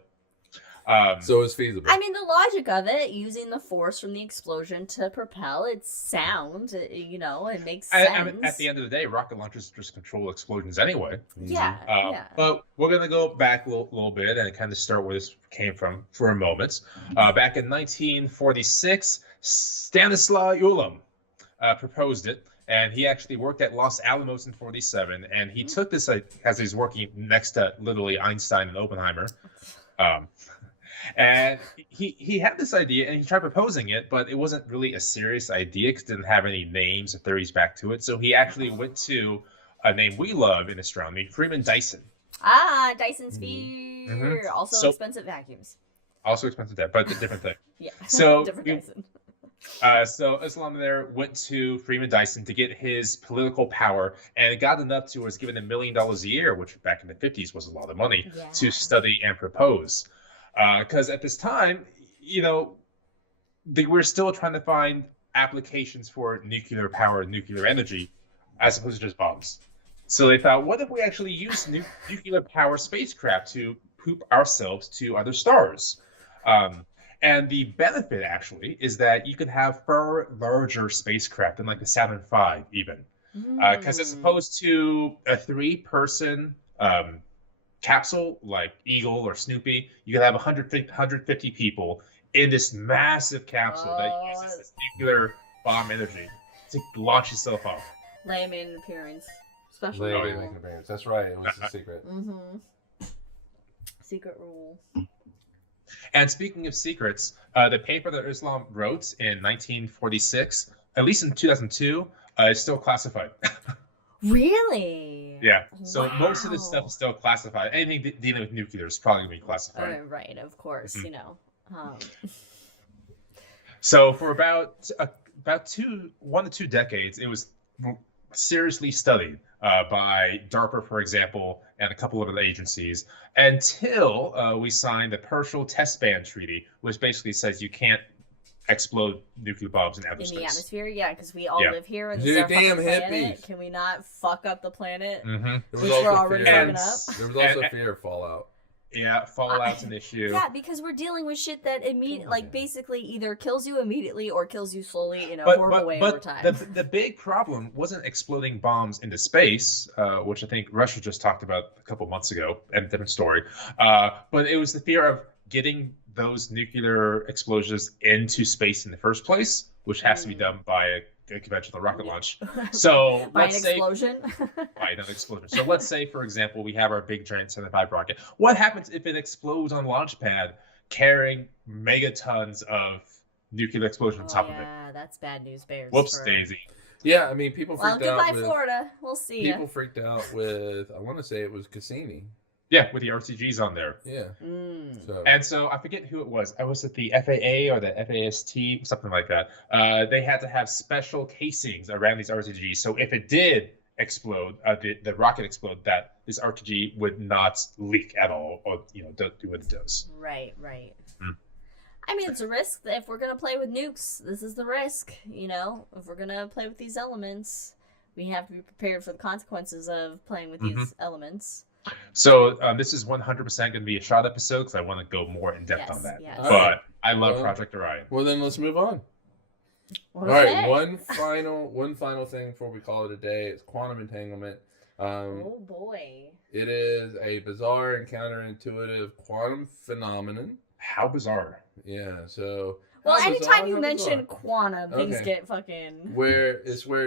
So it's feasible. I mean, the logic of it, using the force from the explosion to propel, it's sound, it makes sense. I mean, at the end of the day, rocket launchers just control explosions anyway. Yeah, yeah. But we're going to go back a little bit and kind of start where this came from for a moment. Back in 1946, Stanislaw Ulam proposed it. And he actually worked at Los Alamos in 47. And he took this as he's working next to literally Einstein and Oppenheimer. And he had this idea, and he tried proposing it, but it wasn't really a serious idea because it didn't have any names or theories back to it. So he actually went to a name we love in astronomy, Freeman Dyson. Dyson Sphere. Mhm. Also expensive vacuums. Also expensive, but a different thing. Yeah. So different Dyson. So Islam there went to Freeman Dyson to get his political power, and it got enough to was given $1 million a year, which back in the 50s was a lot of money, to study and propose. Because at this time, they were still trying to find applications for nuclear power and nuclear energy as opposed to just bombs. So they thought, what if we actually use nuclear power spacecraft to poop ourselves to other stars? And the benefit, actually, is that you could have far larger spacecraft than like the Saturn V, even. Because as opposed to a 3-person capsule like Eagle or Snoopy, you could have 150 people in this massive capsule that uses this nuclear bomb energy to launch itself off. Layman appearance. Special They rule. didn't make an appearance. That's right. It was a secret. Secret rule. And speaking of secrets, the paper that Islam wrote in 1946, at least in 2002, is still classified. Really? Yeah. So Wow. most of this stuff is still classified. Anything dealing with nuclear is probably going to be classified. Right, of course, So for about 1 to 2 decades, it was seriously studied by DARPA, for example, and a couple of other agencies, until we signed the Partial Test Ban Treaty, which basically says you can't explode nuclear bombs in outer in space. the atmosphere, yeah, because we all Yeah. live here. And Dude, this is our damn fucking planet. hippies. Can we not fuck up the planet? Mm-hmm. There Which was we're also already fear. fucking up. There was also fear of fallout. Yeah, fallout's an issue. Yeah, because we're dealing with shit that basically either kills you immediately or kills you slowly in a But horrible way over time. the big problem wasn't exploding bombs into space, which I think Russia just talked about a couple months ago, and a different story. But it was the fear of getting those nuclear explosions into space in the first place, which has to be done by a conventional rocket launch. So By an let's say explosion. by another explosion. So let's say, for example, we have our big giant 75 rocket. What happens if it explodes on launch pad, carrying megatons of nuclear explosion on top of it? Yeah, that's bad news bears. Whoops, Daisy. Yeah, I mean, people Well, freaked out goodbye, with Florida. We'll see ya. people freaked out with. I want to say it was Cassini. Yeah, with the RTGs on there. Yeah. So And so I forget who it was. Was it the FAA or the FAST, something like that? They had to have special casings around these RTGs. So if it did explode, the rocket explode, that this RTG would not leak at all, or don't do what it does. Right. I mean, it's a risk. If we're gonna play with nukes, this is the risk. If we're gonna play with these elements, we have to be prepared for the consequences of playing with these elements. So this is 100% going to be a shot episode because I want to go more in depth on that. Yes. But I love Project Orion. Well, then let's move on. Okay. All right, one final thing before we call it a day. It's quantum entanglement. Oh boy! It is a bizarre and counterintuitive quantum phenomenon. How bizarre! Yeah. So. Well, how anytime bizarre, you how mention bizarre. quantum, things get fucking. Where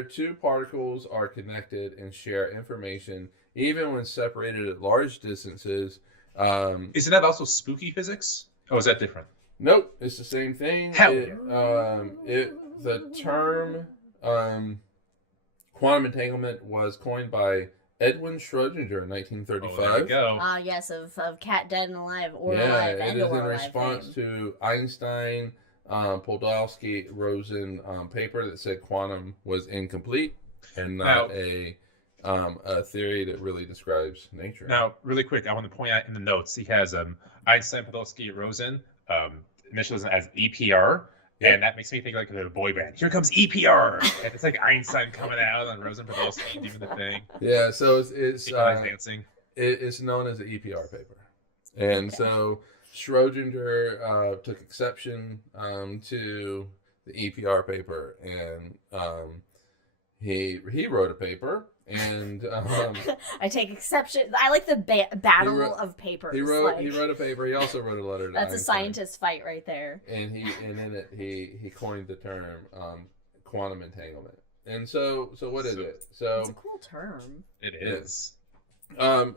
two particles are connected and share information, even when separated at large distances. Isn't that also spooky physics? Oh, is that different? Nope, it's the same thing. Hell The term quantum entanglement was coined by Edwin Schrödinger in 1935. Oh, there you go. Yes, of Cat Dead and Alive or Yeah, Alive it and is or in Alive response fame. to Einstein, Podolsky, Rosen paper that said quantum was incomplete and not a theory that really describes nature. Now, really quick, I want to point out in the notes he has Einstein, Podolsky, Rosen initials as EPR. Yep. And that makes me think like of a boy band. Here comes EPR, and it's like Einstein coming out and Rosen Podolsky doing the thing. Yeah, so it's dancing. It's known as the EPR paper, and so Schrödinger took exception to the EPR paper, and he wrote a paper, and I take exception. I like the battle of papers. he wrote a paper. He also wrote a letter to That's Einstein, a scientist fight right there. and in it he coined the term quantum entanglement. And so what is it? So It's a cool term. It is. all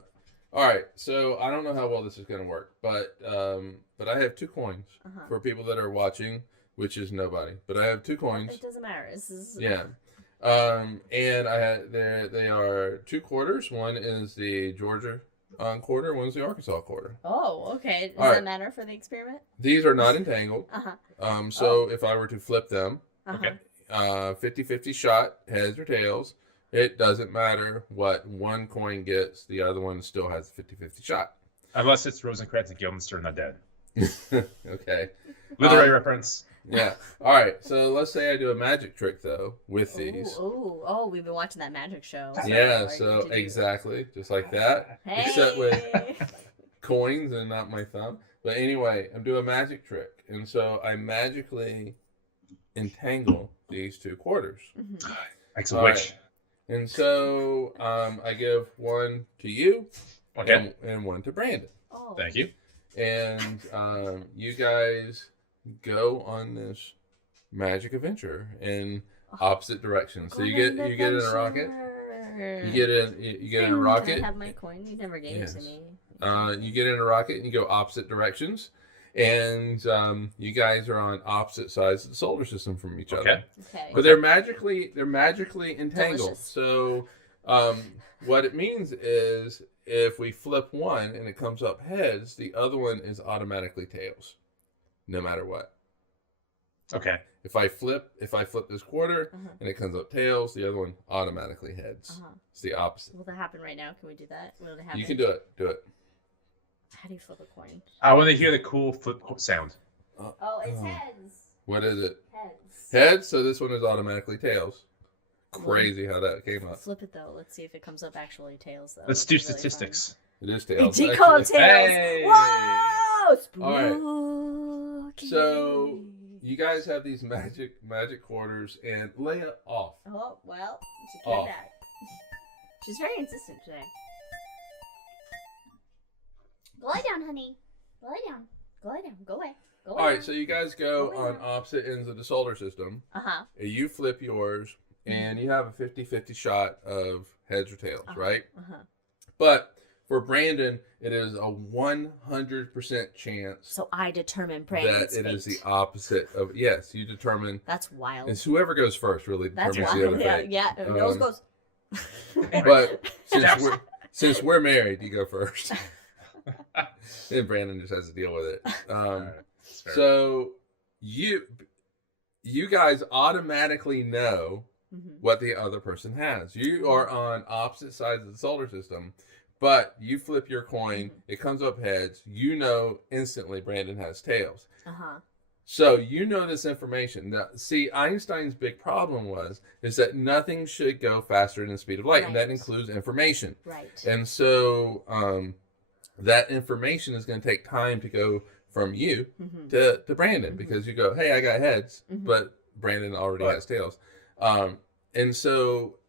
right. So I don't know how well this is going to work, but I have 2 coins for people that are watching, which is nobody. But I have 2 coins. It doesn't matter. This is Yeah. And they are 2 quarters. One is the Georgia quarter. One's the Arkansas quarter. Oh, okay. Does All that right. matter for the experiment? These are not entangled. So if I were to flip them, Okay. 50-50 shot, heads or tails, it doesn't matter what one coin gets. The other one still has a 50-50 shot. Unless it's Rosencrantz and Guildenstern not dead. Okay. Literary reference. Yeah. All right. So let's say I do a magic trick though with these. Oh, we've been watching that magic show. Yeah. So exactly, just like that, Hey. except with coins and not my thumb. But anyway, I'm doing a magic trick, and so I magically entangle these 2 quarters. Makes a All wish. right. And so I give one to you, Okay. and one to Brandon. Oh. Thank you. And you guys go on this magic adventure in opposite directions. So you get in a rocket. You get in a rocket. Can I have my coin? You never gave it to me. You get in a rocket and you go opposite directions, and you guys are on opposite sides of the solar system from each other. Okay. But they're magically entangled. Delicious. So what it means is if we flip one and it comes up heads, the other one is automatically tails, no matter what. Okay. If I flip this quarter and it comes up tails, the other one automatically heads. It's the opposite. Will that happen right now? Can we do that? Will it happen? You can do it. Do it. How do you flip a coin? I want to hear the cool flip sound. Oh, it's heads. What is it? Heads. Heads. So this one is automatically tails. Crazy how that came up. Flip it though. Let's see if it comes up actually tails though. Let's do It's really statistics. It is fun. tails. It did come up actually. tails. Hey! Whoa! Spooky. All right. So you guys have these magic quarters and lay it off. Oh well, she can't Off. that. She's very insistent today. Go lie down, honey. Go lie down. Go lie down. Go away. Go away. All right, so you guys go Go on ahead. opposite ends of the solar system. Uh-huh. You flip yours, and you have a 50-50 shot of heads or tails, right? Uh-huh. But for Brandon, it is a 100% chance So I determine that Brandon's it is the fate. opposite of, yes, you determine. That's wild. It's whoever goes first really That's determines the wild. other Yeah, fate. yeah. Nose goes. But since we're married, you go first. And Brandon just has to deal with it. So you guys automatically know what the other person has. You are on opposite sides of the solar system, but you flip your coin, it comes up heads. You know instantly Brandon has tails. Uh-huh. So you know this information. Now, see, Einstein's big problem is that nothing should go faster than the speed of light, and that Right. includes information. Right. And so that information is going to take time to go from you Mm-hmm. to Brandon, because you go, hey, I got heads, Mhm. but Brandon already Right. has tails. And so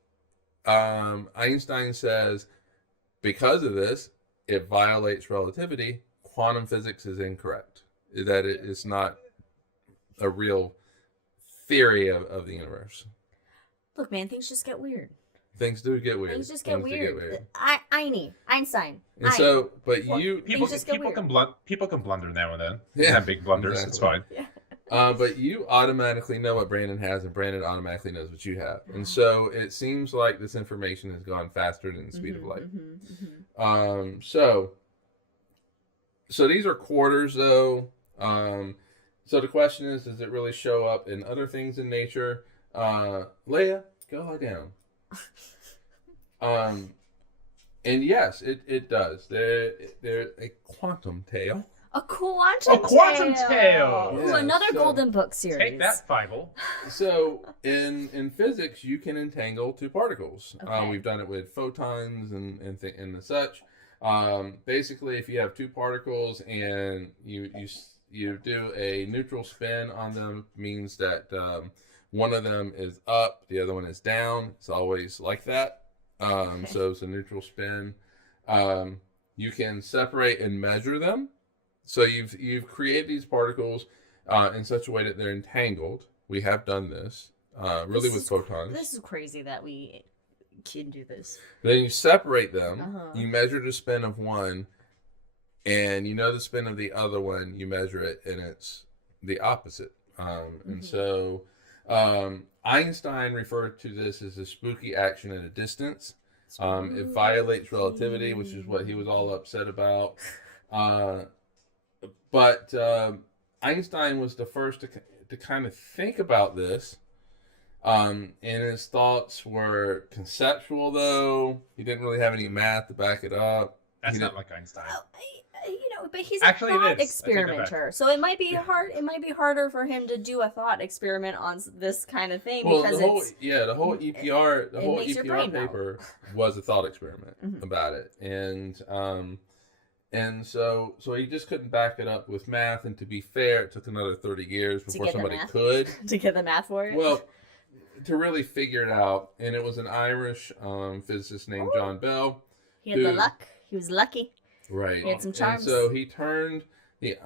Einstein says, because of this, it violates relativity. Quantum physics is incorrect. That it is not a real theory of the universe. Look, man, things just get weird. Things do get weird. Things just get do weird. Einstein. And so, but Well, you people just get weird. people can blunder now and then. Yeah, Have big blunders. exactly. It's fine. Yeah. But you automatically know what Brandon has, and Brandon automatically knows what you have. And so it seems like this information has gone faster than the speed of light. So these are quarters, though. So the question is, does it really show up in other things in nature? Leia, go lie down. And yes, it does. They're a quantum tail. A quantum tail! Ooh, Yeah, another so- Golden Book series. Take that, Fievel. So in physics, you can entangle two particles. Okay. We've done it with photons and the such. Basically, if you have two particles and you do a neutral spin on them, means that one of them is up, the other one is down. It's always like that. So it's a neutral spin. You can separate and measure them. So you've created these particles in such a way that they're entangled. We have done this, really with photons. This is crazy that we can do this. Then you separate them. Uh-huh. You measure the spin of one, and you know the spin of the other one. You measure it, and it's the opposite. And so Einstein referred to this as a spooky action at a distance. It violates relativity, which is what he was all upset about. But Einstein was the first to kind of think about this. And his thoughts were conceptual, though. He didn't really have any math to back it up. That's He not didn't- like Einstein. Well, but he's Actually, a it thought is. I take that back. experimenter, so it might be hard. It might be harder for him to do a thought experiment on this kind of thing Well, because the whole it's the whole EPR it makes your brain melt. paper was a thought experiment Mhm. about it, and so he just couldn't back it up with math. And to be fair, it took another 30 years before get the somebody math. could. to get the math for it. Well, to really figure it out. And it was an Irish physicist named Oh. John Bell. he had the dude. luck. He was lucky. Right. He had some charms. And so he turned the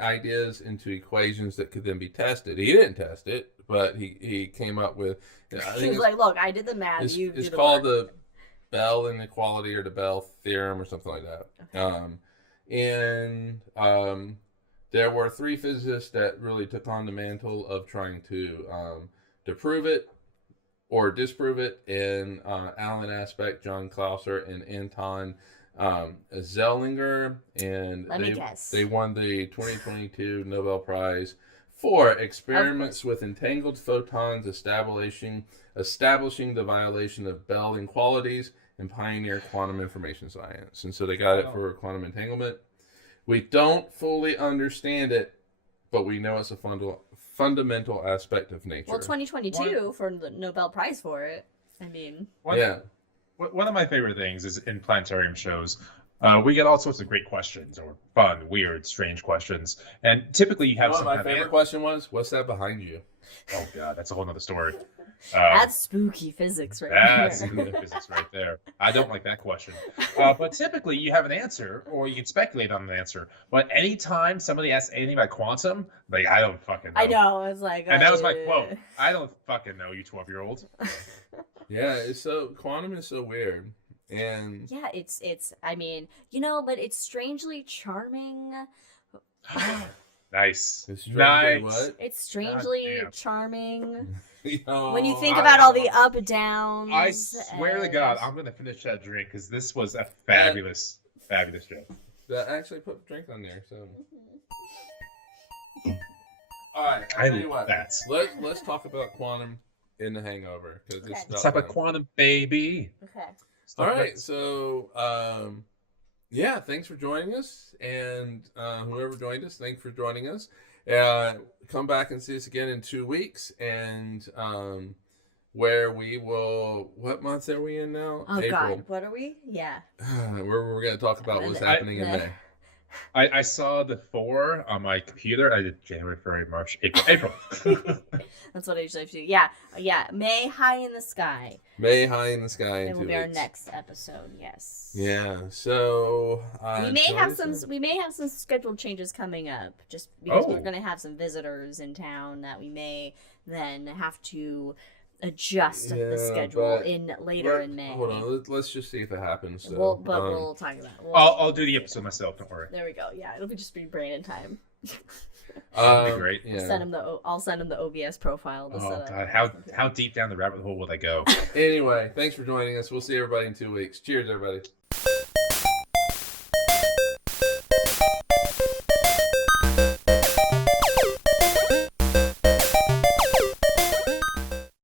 ideas into equations that could then be tested. He didn't test it, but he came up with. I He think was like, "Look, I did the math. it's, You it's do the called work." the Bell inequality or the Bell theorem or something like that. And there were three physicists that really took on the mantle of trying to prove it or disprove it. And Alan Aspect, John Clauser, and Anton Zellinger, and Let me guess. they won the 2022 Nobel Prize for experiments with entangled photons, establishing the violation of Bell inequalities, and pioneer quantum information science. And so they got it for quantum entanglement. We don't fully understand it, but we know it's a fundamental aspect of nature. Well, 2022 for the Nobel Prize for it. I mean, One of my favorite things is in Planetarium shows, we get all sorts of great questions, or fun, weird, strange questions. And typically you have Well, some my kind of favorite question was, what's that behind you? Oh, God, that's a whole nother story. that's spooky physics right That's there. good physics right there. I don't like that question. But typically you have an answer, or you can speculate on an answer. But anytime somebody asks anything about quantum, like, I don't fucking know. I know. It's like, And that was my quote. I don't fucking know, you 12-year-old. Yeah, it's so quantum is so weird. And Yeah, it's. I mean, but it's strangely charming. Nice. it's Nice. what? It's strangely damn. charming Oh, when you think I- about all the up and downs. I swear to and- God, I'm going to finish that drink because this was a fabulous, fabulous joke. that actually put drink on there. So, all right, I I'll tell you love what. that. Let's talk about quantum in the Hangover because Okay. it's Let's about talk about quantum, baby. Okay. Let's All talk right, about- so yeah, thanks for joining us, and whoever joined us, thanks for joining us. Come back and see us again in 2 weeks, and where we will. What month are we in now? Oh April. God, what are we? Yeah. We're going to talk about what's happening in May. I saw the 4 on my computer. I did January, February, March, April. That's what I usually have to do. Yeah. May High in the Sky. May High in the Sky. It will be our next episode. Yes. Yeah. So we may have some scheduled changes coming up, just because we're going to have some visitors in town that we may then have to adjust the schedule later in May. Hold on, let's just see if it happens. So. We'll talk about it. I'll do the episode myself. Don't worry. There we go. Yeah, it'll just be Brandon time. That'd be great. Yeah. I'll send him the OBS profile. God, how deep down the rabbit hole will I go? Anyway, thanks for joining us. We'll see everybody in 2 weeks. Cheers, everybody.